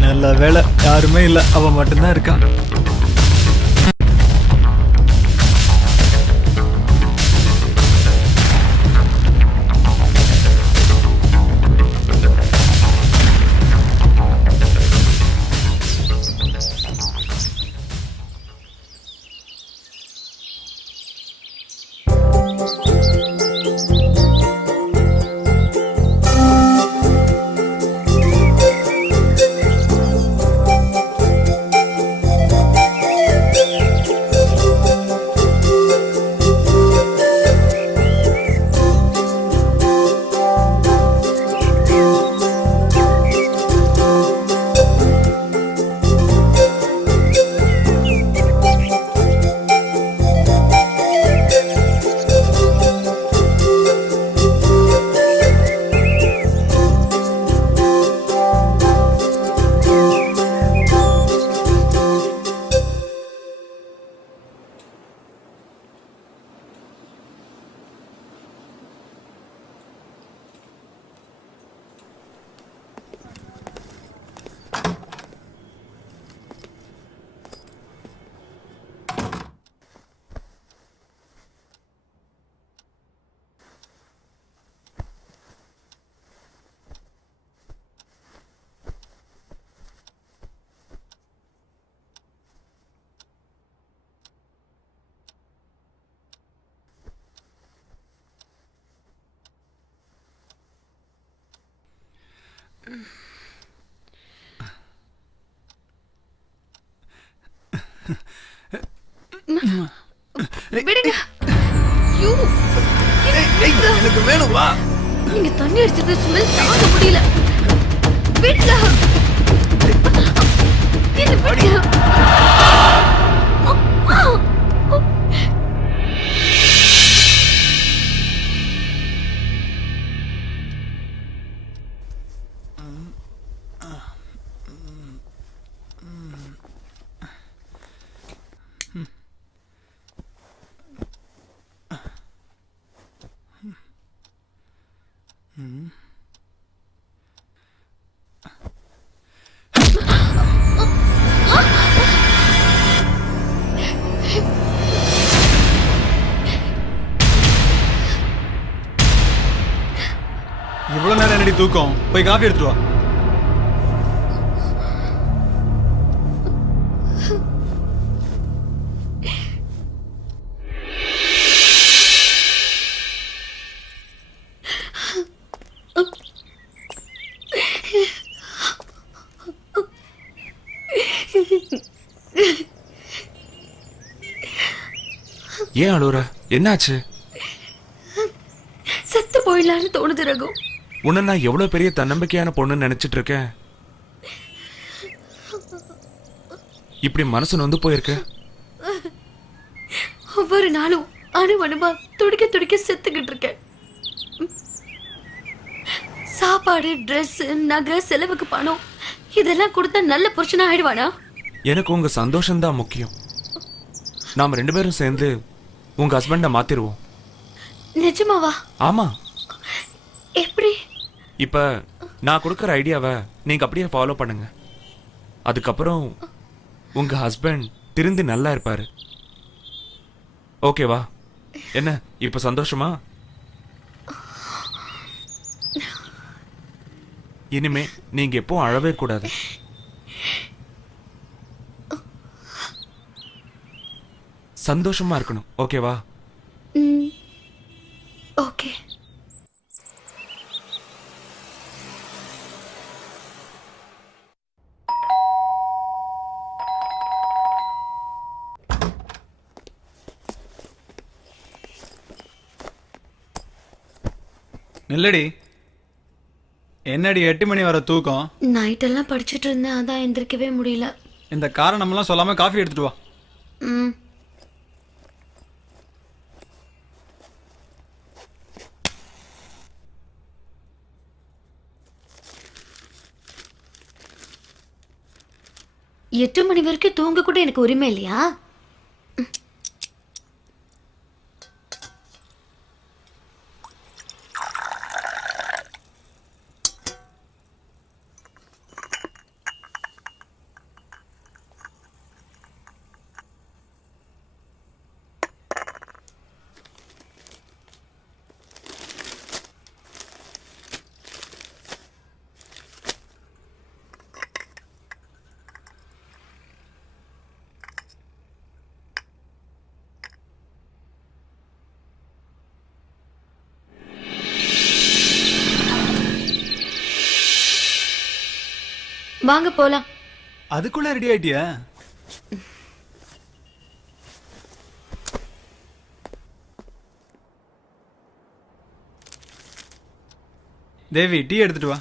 நல்ல வேலை, யாருமே இல்லை, அவன் மட்டும்தான் இருக்கான். விடுங்க. ஐயோ, எனக்கு வேணும், வா. நீங்க தண்ணி அடிச்சது ஸ்மெல் தாங்க முடியல. விடுங்க. என்ன விடுங்க. இவ்வளவு நேரம் என்னடி தூக்கம்? போய் காஃபி எடுத்துட்டு வா. ஏன் அழுவுற? என்னாச்சு? செத்து போயிடலான்னு தோணுது ரகு. உன்னை நான் எவ்வளவு பெரிய தன்னம்பிக்கையான பொண்ணுன்னு நினைச்சிட்டு இருக்கேன். இப்படி மனசு நொந்து போயிருக்க. ஒவ்வொரு நாளும் அணுவணுமா துடிக்க துடிக்க செத்துக்கிட்டு இருக்கேன். சாப்பாடு, ட்ரெஸ், நகை, செலவுக்கு பணம் இதெல்லாம் கொடுத்தா நல்ல புருஷனா ஆயிடுவானா? எனக்கு உங்க சந்தோஷம் தான் முக்கியம். நாம 2 பேரும் சேர்ந்து உங்க ஹஸ்பண்ட மாத்திருவோம். நிஜமாவா? ஆமா. எப்படி? இப்ப நான் கொடுக்கற ஐடியாவை நீங்க அப்படியே ஃபாலோ பண்ணுங்க. அதுக்கப்புறம் உங்க ஹஸ்பண்ட் திருந்தி நல்லா இருப்பாரு. ஓகேவா? என்ன இப்ப சந்தோஷமா? இனிமே நீங்க எப்போ அழவே கூடாது. சந்தோஷமா இருக்கணும். ஓகேவா? ஓகே. நில்லடி. என்னடி 8 மணி வர தூக்கம்? நைட்டெல்லாம் படிச்சுட்டு இருந்தேன், அதான் எந்திரிக்கவே முடியல. இந்த காரணமெல்லாம் சொல்லாம காஃபி எடுத்துட்டு வா. ம். எட்டு மணி வரைக்கும் தூங்க கூட எனக்கு உரிமை இல்லையா? வாங்க போலாம். அதுக்குள்ள ரெடி ஆயிட்டியா? தேவி, டீ எடுத்துட்டு வா.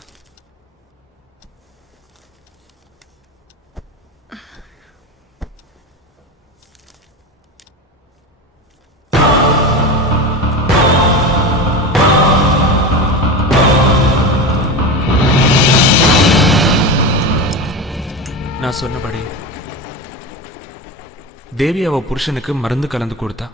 நான் சொன்னபடி தேவி அவ புருஷனுக்கு மருந்து கலந்து கொடுத்தா.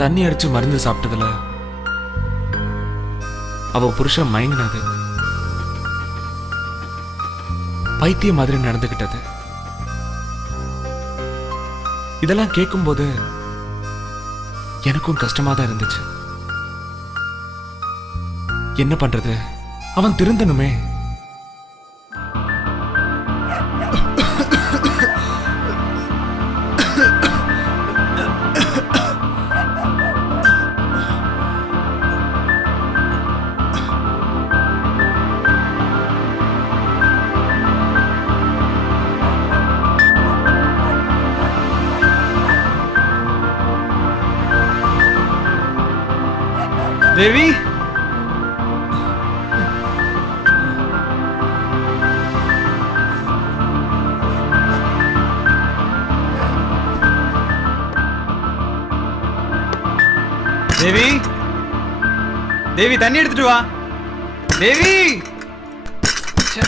தண்ணி அடிச்சு மருந்து சாப்பிட்டதுல அவ புருஷன் மயங்கினது, பைத்தியம் மாதிரி நடந்துகிட்டது, இதெல்லாம் கேட்கும்போது எனக்கும் கஷ்டமா தான் இருந்துச்சு. என்ன பண்றது, அவன் திருந்தனுமே. தேவி, தேவி, தேவி தண்ணி எடுத்துட்டு வா. தேவி, ச்சே.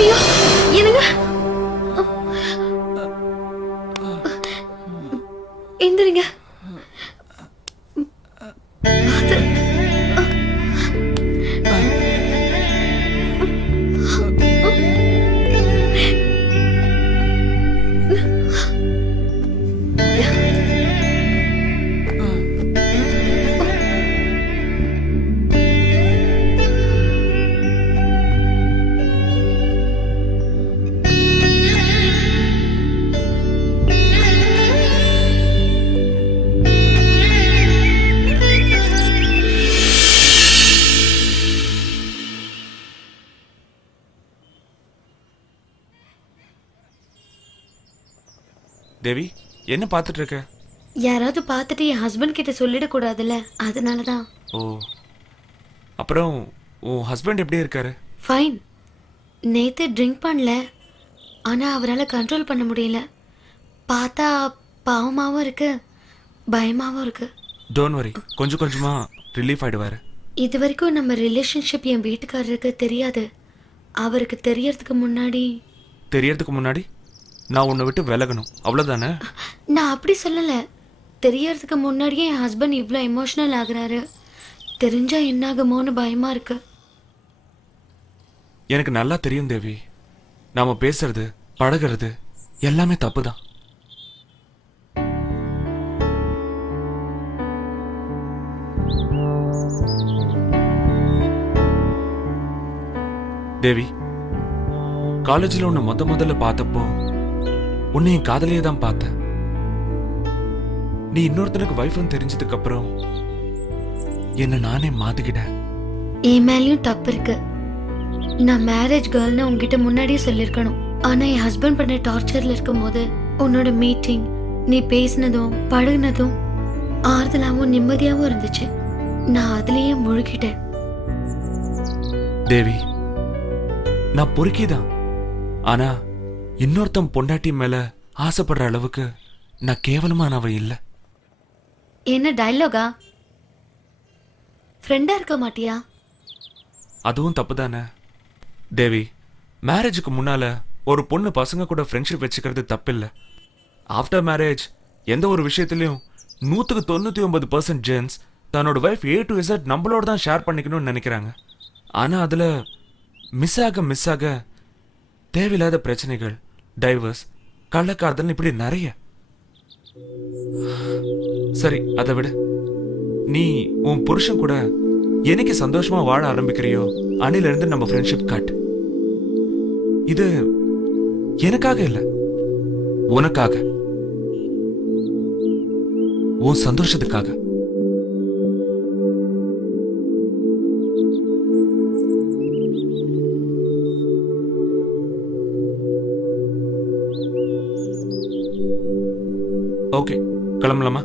ஐயோ என்னங்க எந்திரிங்க தேவி என்ன பார்த்துட்டு இருக்க? யாராவது பார்த்துட்டு என் ஹஸ்பண்ட் கிட்ட சொல்லிடக்கூடாதுல்ல, அதனால தான். ஓ, அப்புறம் உன் ஹஸ்பண்ட் எப்படி இருக்காரு? ஃபைன். நேற்று ட்ரிங்க் பண்ணல, ஆனால் அவரால் கண்ட்ரோல் பண்ண முடியல. பார்த்தா பாவமாகவும் இருக்கு, பயமாகவும் இருக்கு. டோன்ட் வரி, கொஞ்சம் கொஞ்சமா ரிலீஃப் ஆயிடுவாரு. இது வரைக்கும் நம்ம ரிலேஷன்ஷிப் என் வீட்டுக்காரருக்கு தெரியாது. அவருக்கு தெரியறதுக்கு முன்னாடி நான் உன்னை விட்டு விலகணும், அவ்வளோதானே? நான் அப்படி சொல்லலை. தெரியறதுக்கு முன்னாடியே என் ஹஸ்பண்ட் இவ்வளோ எமோஷ்னல் ஆகுறாரு. தெரிஞ்சா என்னாகுமோன்னு பயமா இருக்கு. எனக்கு நல்லா தெரியும் தேவி, நாம பேசுறது பழகிறது எல்லாமே தப்பு தான். தேவி, காலேஜில் உன்னை முதல்ல பார்த்தப்போ உன்னை என் காதலியே தான் பார்த்தேன். நீ இன்னொருத்தனுக்கு வைஃப்னு தெரிஞ்சதுக்கு அப்புறம் என்ன நானே மாத்திக்கிட்டேன். என் மேலேயும் தப்பு இருக்கு. நான் மேரேஜ் கேர்ள்னு உங்ககிட்ட முன்னாடியே சொல்லியிருக்கணும். ஆனா என் ஹஸ்பண்ட் பண்ண டார்ச்சர்ல இருக்கும் போது உன்னோட மீட்டிங், நீ பேசினதும் பழகுனதும் ஆறுதலாவும் நிம்மதியாவும் இருந்துச்சு. நான் அதுலயே முழுகிட்டேன். தேவி, நான் பொறுக்கிதான். ஆனா இன்னொருத்தன் பொண்டாட்டி மேல ஆசைப்படுற அளவுக்கு நான் கேவலமானவ இல்ல. என்ன டயலாகா? ஃப்ரெண்டா இருக்க மாட்டியா? அதுவும் தப்பு தானே தேவி. மேரேஜுக்கு முன்னால ஒரு பொண்ணு பசங்க கூட ஃப்ரெண்ட்ஷிப் வச்சுக்கிறது தப்பில்ல. ஆஃப்டர் மேரேஜ் எந்த ஒரு விஷயத்திலையும் 99% ஜென்ஸ் தன்னோட வைஃப் A to Z நம்மளோட தான் ஷேர் பண்ணிக்கணும்னு நினைக்கிறாங்க. ஆனா அதுல மிஸ் ஆக தேவையில்லாத பிரச்சனைகள், டைவர்ஸ், கள்ளக்காதல், இப்படி நிறைய. சரி, அதை விட நீ உன் புருஷன் கூட என்னைக்கு சந்தோஷமா வாழ ஆரம்பிக்கிறியோ அன்னில இருந்து நம்ம ஃப்ரெண்ட்ஷிப் கட். இது எனக்காக இல்ல, உனக்காக, உன் சந்தோஷத்துக்காக. ஓகே, கிளம்பலாமா?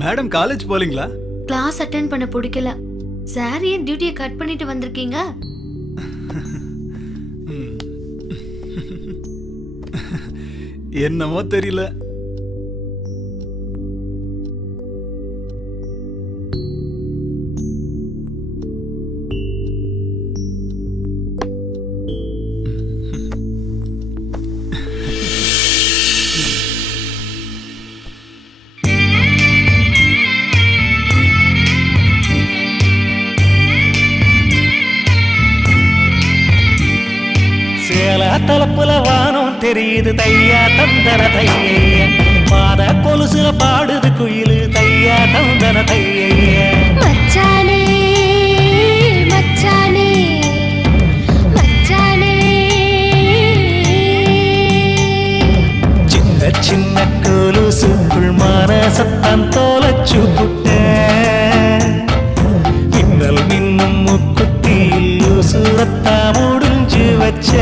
மேடம் காலேஜ் போலீங்களா? கிளாஸ் அட்டென்ட் பண்ண பிடிக்கல. சார் ஏன் டியூட்டியை கட் பண்ணிட்டு வந்திருக்கீங்க? என்னமோ தெரியல. தலப்புல வானம் தெரியுது தையா தந்தன தைய, பாத கொலுசுல பாடுது குயிலு தையா தந்தன தைய. மச்சானே மச்சானே மச்சானே, சின்ன சின்ன கொலுசுக்குள் மனசத்தான் தோலச்சு புட்ட, மின்னல் மின்னும் முக்குத்தியில் உசுரத்தா முடிஞ்சு வச்ச.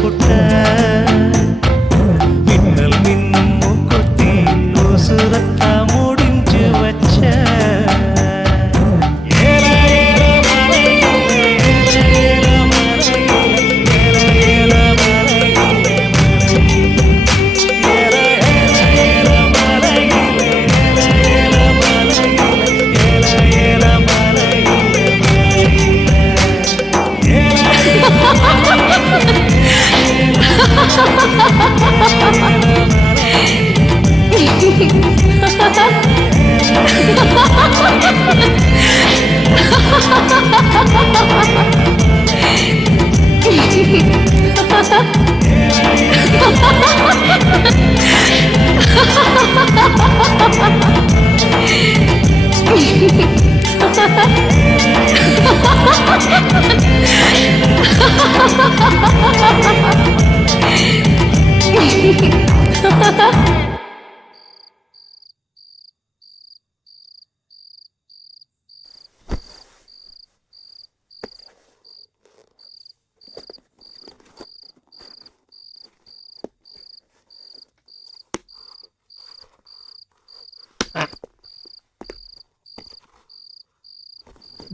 புட்ட மின்னல் மின்னும் மூக்குத்தி உசுரத்தா முடிஞ்சு வச்ச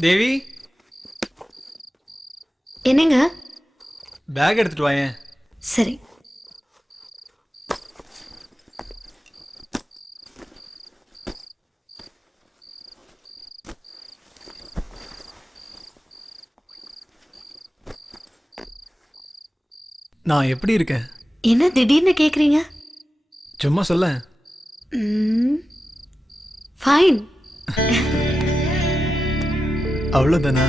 தேவி, என்னங்க? பேக் எடுத்துட்டு வாயேன். சரி. நான் எப்படி இருக்கேன்? என்ன திடீர்னு கேக்குறீங்க? சும்மா சொல்ல. ஃபைன். அவ்வளவுதானா?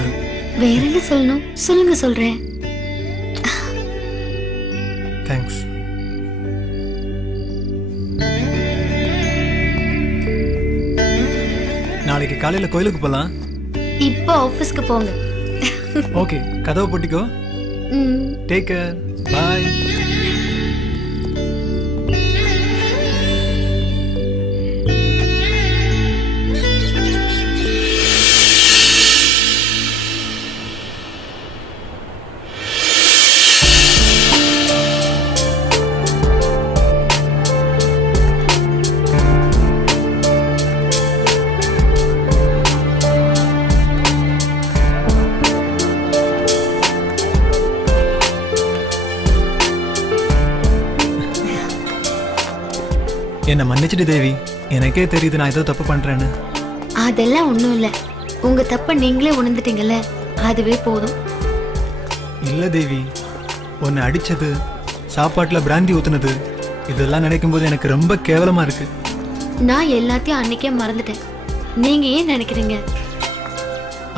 வேற என்ன சொல்லணும்? சொல்லுங்க, சொல்றேன். தேங்க்ஸ். நாளைக்கு காலையில கோயிலுக்கு போலாம். இப்போ ஆபீஸ்க்கு போங்க. ஓகே, கதவை போட்டிக்கோ. Take care. பாய். என்ன மன்னிச்சிடு தேவி, எனக்கே தெரியுது நான் ஏதோ தப்பு பண்றேன்னு. அதெல்லாம் ஒண்ணும் இல்ல. உங்க தப்ப நீங்களே உணர்ந்துட்டீங்கல்ல, அதுவே போதும். இல்ல தேவி, உன்னை அடிச்சது, சாப்பாட்டுல பிராந்தி ஊத்துனது, இதெல்லாம் நினைக்கும் போது எனக்கு ரொம்ப கேவலமா இருக்கு. நான் எல்லாத்தையும் அன்னைக்கே மறந்துட்டேன். நீங்க ஏன் நினைக்கிறீங்க?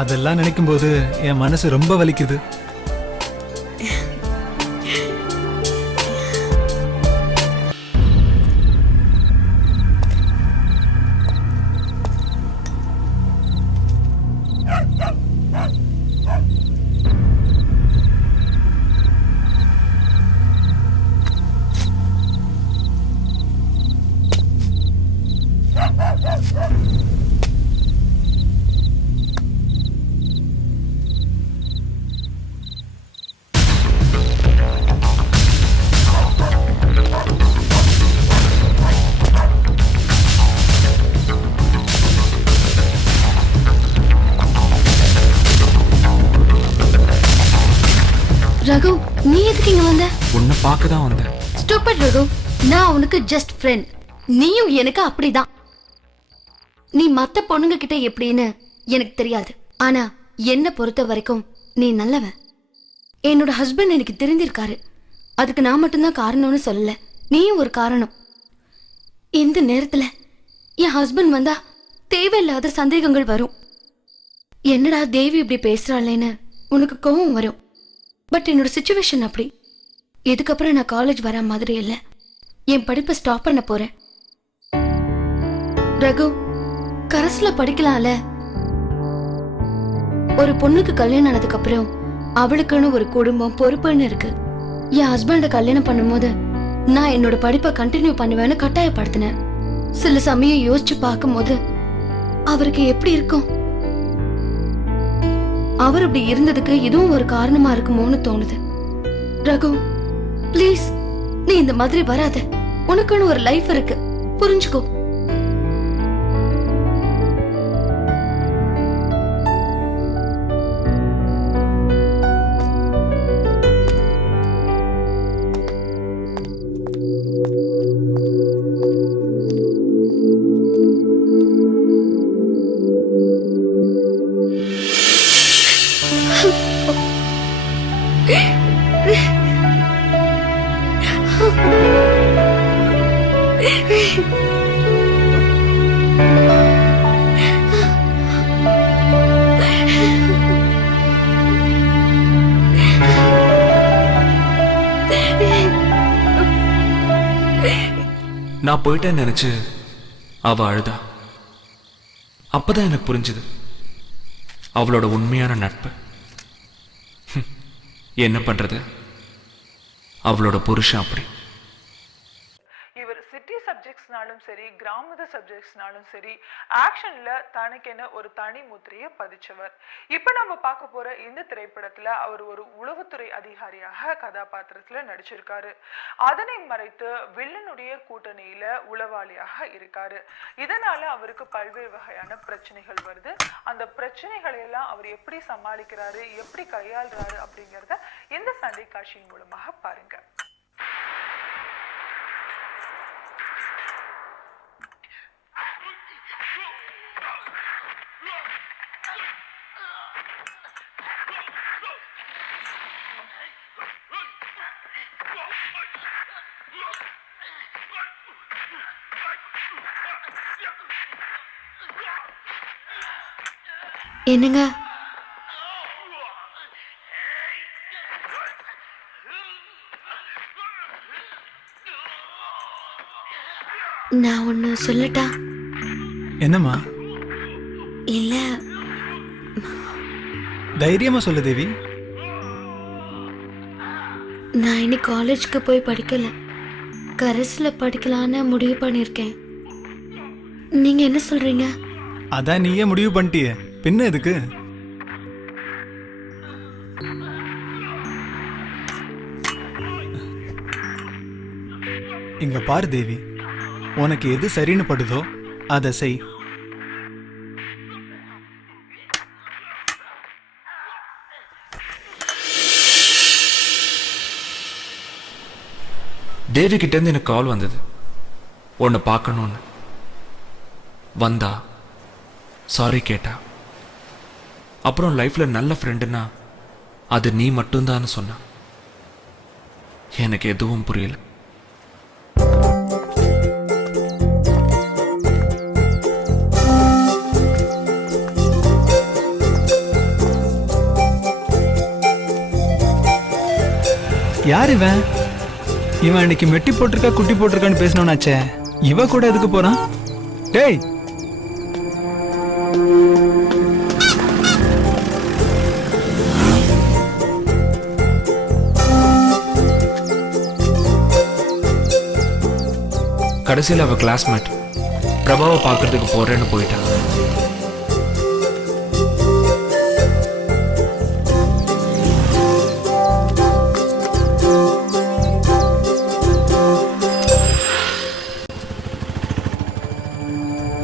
அதெல்லாம் நினைக்கும் போது என் மனசு ரொம்ப வலிக்குது. ரகு, நீ எதுக்கு இங்க வந்த? உன்னை பார்க்க தான் வந்தேன். ஸ்டூபிட் ரகு, நான் உனக்கு ஜஸ்ட் ஃப்ரெண்ட். நீயும் எனக்கு அப்படிதான். நீ மத்த பொண்ணுங்க கிட்ட எப்படின்னு எனக்கு தெரியாது. ஆனா என்ன பொறுத்த வரைக்கும் நீ நல்லவன். என்னோட ஹஸ்பண்ட் எனக்கு தெரிஞ்சிருக்காரு. அதுக்கு நான் மட்டும்தான் காரணம்னு சொல்லல, நீயும் ஒரு காரணம். இந்த நேரத்துல என் ஹஸ்பண்ட் வந்தா தேவையில்லாத சந்தேகங்கள் வரும். என்னடா தேவி இப்படி பேசுறாளேன்னு உனக்கு கோவம் வரும். பட் என்னோட சிச்சுவேஷன் அப்படி. இதுக்கப்புறம் நான் காலேஜ் வர மாதிரி இல்லை. என் படிப்பை ஸ்டாப் பண்ண போறேன். ரகு, கரஸ்ல படிக்கலாம்ல. ஒரு பொண்ணுக்கு கல்யாணம் ஆனதுக்கு அப்புறம் அவளுக்குன்னு ஒரு குடும்பம், பொறுப்புன்னு இருக்கு. என் ஹஸ்பண்ட கல்யாணம் பண்ணும்போது நான் என்னோட படிப்பை கண்டினியூ பண்ணுவேன்னு கட்டாயப்படுத்தினேன். சில சமயம் யோசிச்சு பார்க்கும்போது அவருக்கு எப்படி இருக்கும்? அவர் அப்படி இருந்ததுக்கு இதுவும் ஒரு காரணமா இருக்குமோன்னு தோணுது. ரகு, ப்ளீஸ் நீ இந்த மாதிரி வராத. உனக்குன்னு ஒரு லைஃப் இருக்கு, புரிஞ்சுக்கோ. நான் போயிட்டேன்னு நினைச்சு அவ அழுதா. அப்பதான் எனக்கு புரிஞ்சுது அவளோட உண்மையான நட்பு. என்ன பண்றது, அவளோட புருஷன் அப்படி. இவர் சிட்டி சப்ஜெக்ட்ஸ்னாலும் சரி, கிராமத சப்ஜெக்ட்ஸ்னாலும் சரி, ஆக்ஷன்ல தனக்கென ஒரு தனி முத்திரையை பதிச்சவர். இப்ப நம்ம பார்க்க போற இந்த திரைப்படத்துல அவர் ஒரு உளவுத்துறை அதிகாரியாக கதாபாத்திரத்துல நடிச்சிருக்காரு. அதனை மறைத்து வில்லனுடைய கூட்டணியில உளவாளியாக இருக்காரு. இதனால அவருக்கு பல்வேறு வகையான பிரச்சனைகள் வருது. அந்த பிரச்சனைகளை எல்லாம் அவர் எப்படி சமாளிக்கிறாரு, எப்படி கையாளுறாரு அப்படிங்கறத இந்த சண்டை காட்சியின் மூலமாக பாருங்க. என்னங்க, நான் ஒண்ணு சொல்லட்டா? என்னம்மா? இல்ல, தைரியமா சொல்லு தேவி. நான் இனி காலேஜ்க்கு போய் படிக்கல, கரஸ்ல படிக்கலான்னு முடிவு பண்ணிருக்கேன். நீங்க என்ன சொல்றீங்க? அதான் நீயே முடிவு பண்ணிட்டியே, பின்ன எதுக்கு? இங்க பாரு தேவி, உனக்கு எது சரின்னு படுதோ அதை செய். தேவி கிட்ட இருந்து எனக்கு கால் வந்தது, உன்னை பார்க்கணும்னு. வந்தா, சாரி கேட்டா. அப்புறம் லைஃப்ல நல்ல ஃப்ரெண்டுனா அது நீ மட்டும்தான் சொன்ன. எனக்கு எதுவும் புரியல. யார் இவன்? இவன் இன்னைக்கு மெட்டி போட்டிருக்கா குட்டி போட்டிருக்கான்னு பேசணும்னாச்சே, இவ கூட எதுக்கு போறான்? டேய், கடைசியில் அவ கிளாஸ்மேட் பிரபாவை பார்க்கறதுக்கு போறேன்னு போயிட்டான்.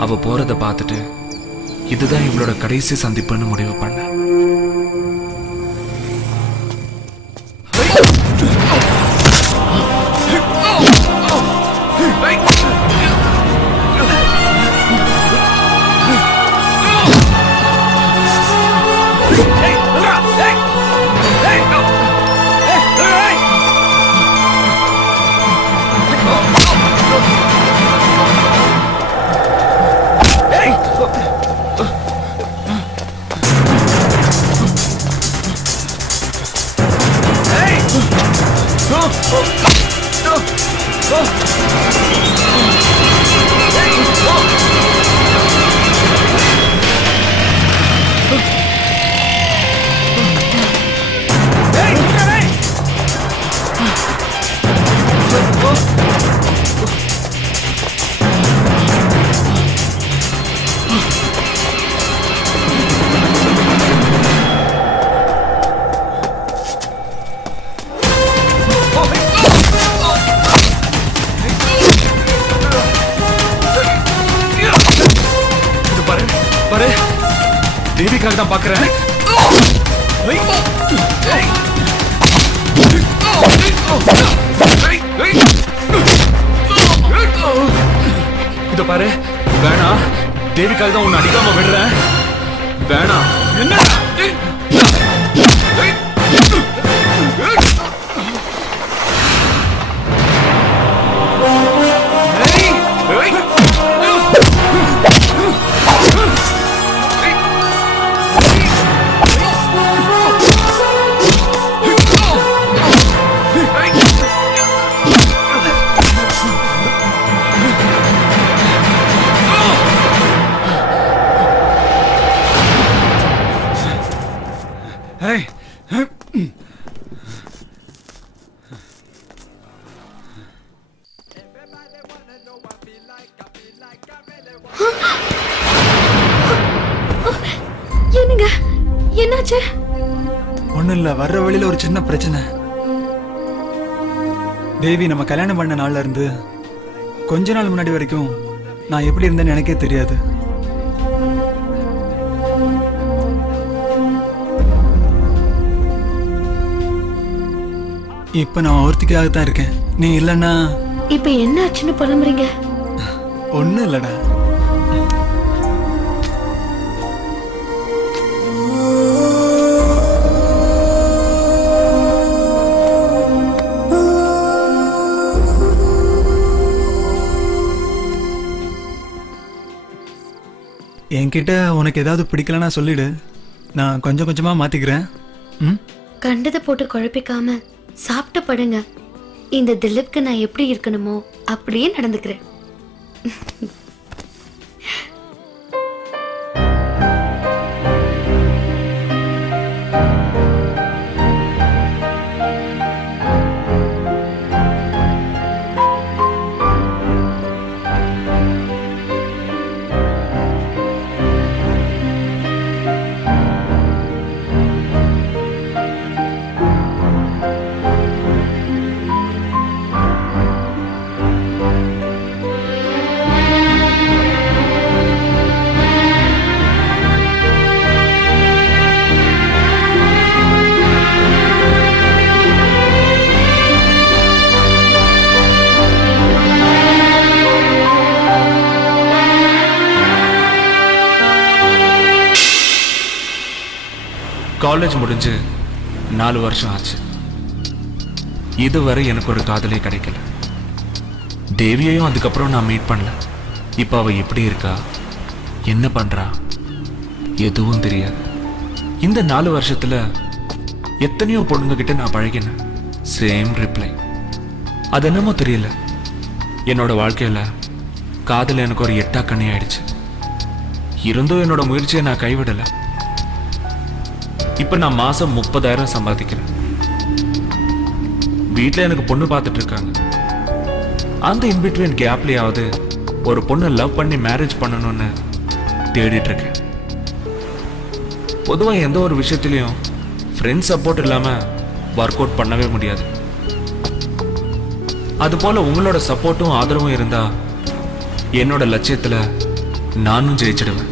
அவ போறத பார்த்துட்டு இதுதான் இவளோட கடைசி சந்திப்புன்னு முடிவு பண்ண. தேவிக்காக தான் பாக்குறேன். இத பாரு, வேணாம். தேவிக்காக தான் உன்னை அடிக்காம விடுறேன். வேணாம். என்ன என்னங்க என்னாச்சு? ஒண்ணும் இல்ல, வர்ற வழியில ஒரு சின்ன பிரச்சனை. தேவி நம்ம கல்யாணம் பண்ண நாள்ல இருந்து கொஞ்ச நாள் முன்னாடி வரைக்கும் நான் எப்படி இருந்தேன்னு எனக்கே தெரியாது. இப்ப நான் ஒருத்திக்காக தான் இருக்கேன். நீ இல்லன்னா இப்ப என்ன ஆச்சுன்னு புலம்புறீங்க? ஒண்ணும் இல்லடா. என்கிட்ட உனக்கு ஏதாவது பிடிக்கலன்னா சொல்லிடு, நான் கொஞ்சம் கொஞ்சமா மாத்திக்கிறேன். ம், கண்டதை போட்டு குழப்பிக்காம சாப்பிட்டு படுங்க. இந்த திலீப்க்கு நான் எப்படி இருக்கணுமோ அப்படியே நடந்துக்கிறேன். காலேஜ் முடிஞ்சு 4 வருஷம் ஆச்சு. இதுவரை எனக்கு ஒரு காதலே கிடைக்கல. தேவியையும் அதுக்கப்புறம் நான் மீட் பண்ணல. இப்போ அவ எப்படி இருக்கா, என்ன பண்றா, எதுவும் தெரியாது. இந்த 4 வருஷத்துல எத்தனையோ பொண்ணுங்க கிட்ட நான் பழகினேன். Same reply. அது என்னமோ தெரியல, என்னோட வாழ்க்கையில காதல் எனக்கு ஒரு எட்டா கண்ணி ஆயிடுச்சு. இருந்தும் என்னோட முயற்சியை நான் கைவிடலை. இப்ப நான் மாசம் 30,000 சம்பாதிக்கிறேன். வீட்டில் எனக்கு பொண்ணு பார்த்துட்டு இருக்காங்க. அந்த இன்பிட்வீன் கேப்லயாவது ஒரு பொண்ணை லவ் பண்ணி மேரேஜ் பண்ணணும்னு தேடிட்டு இருக்கேன். பொதுவாக எந்த ஒரு விஷயத்திலையும் ஃப்ரெண்ட்ஸ் சப்போர்ட் இல்லாம ஒர்க் அவுட் பண்ணவே முடியாது. அதுபோல உங்களோட சப்போர்ட்டும் ஆதரவும் இருந்தா என்னோட லட்சியத்துல நானும் ஜெயிச்சிடுவேன்.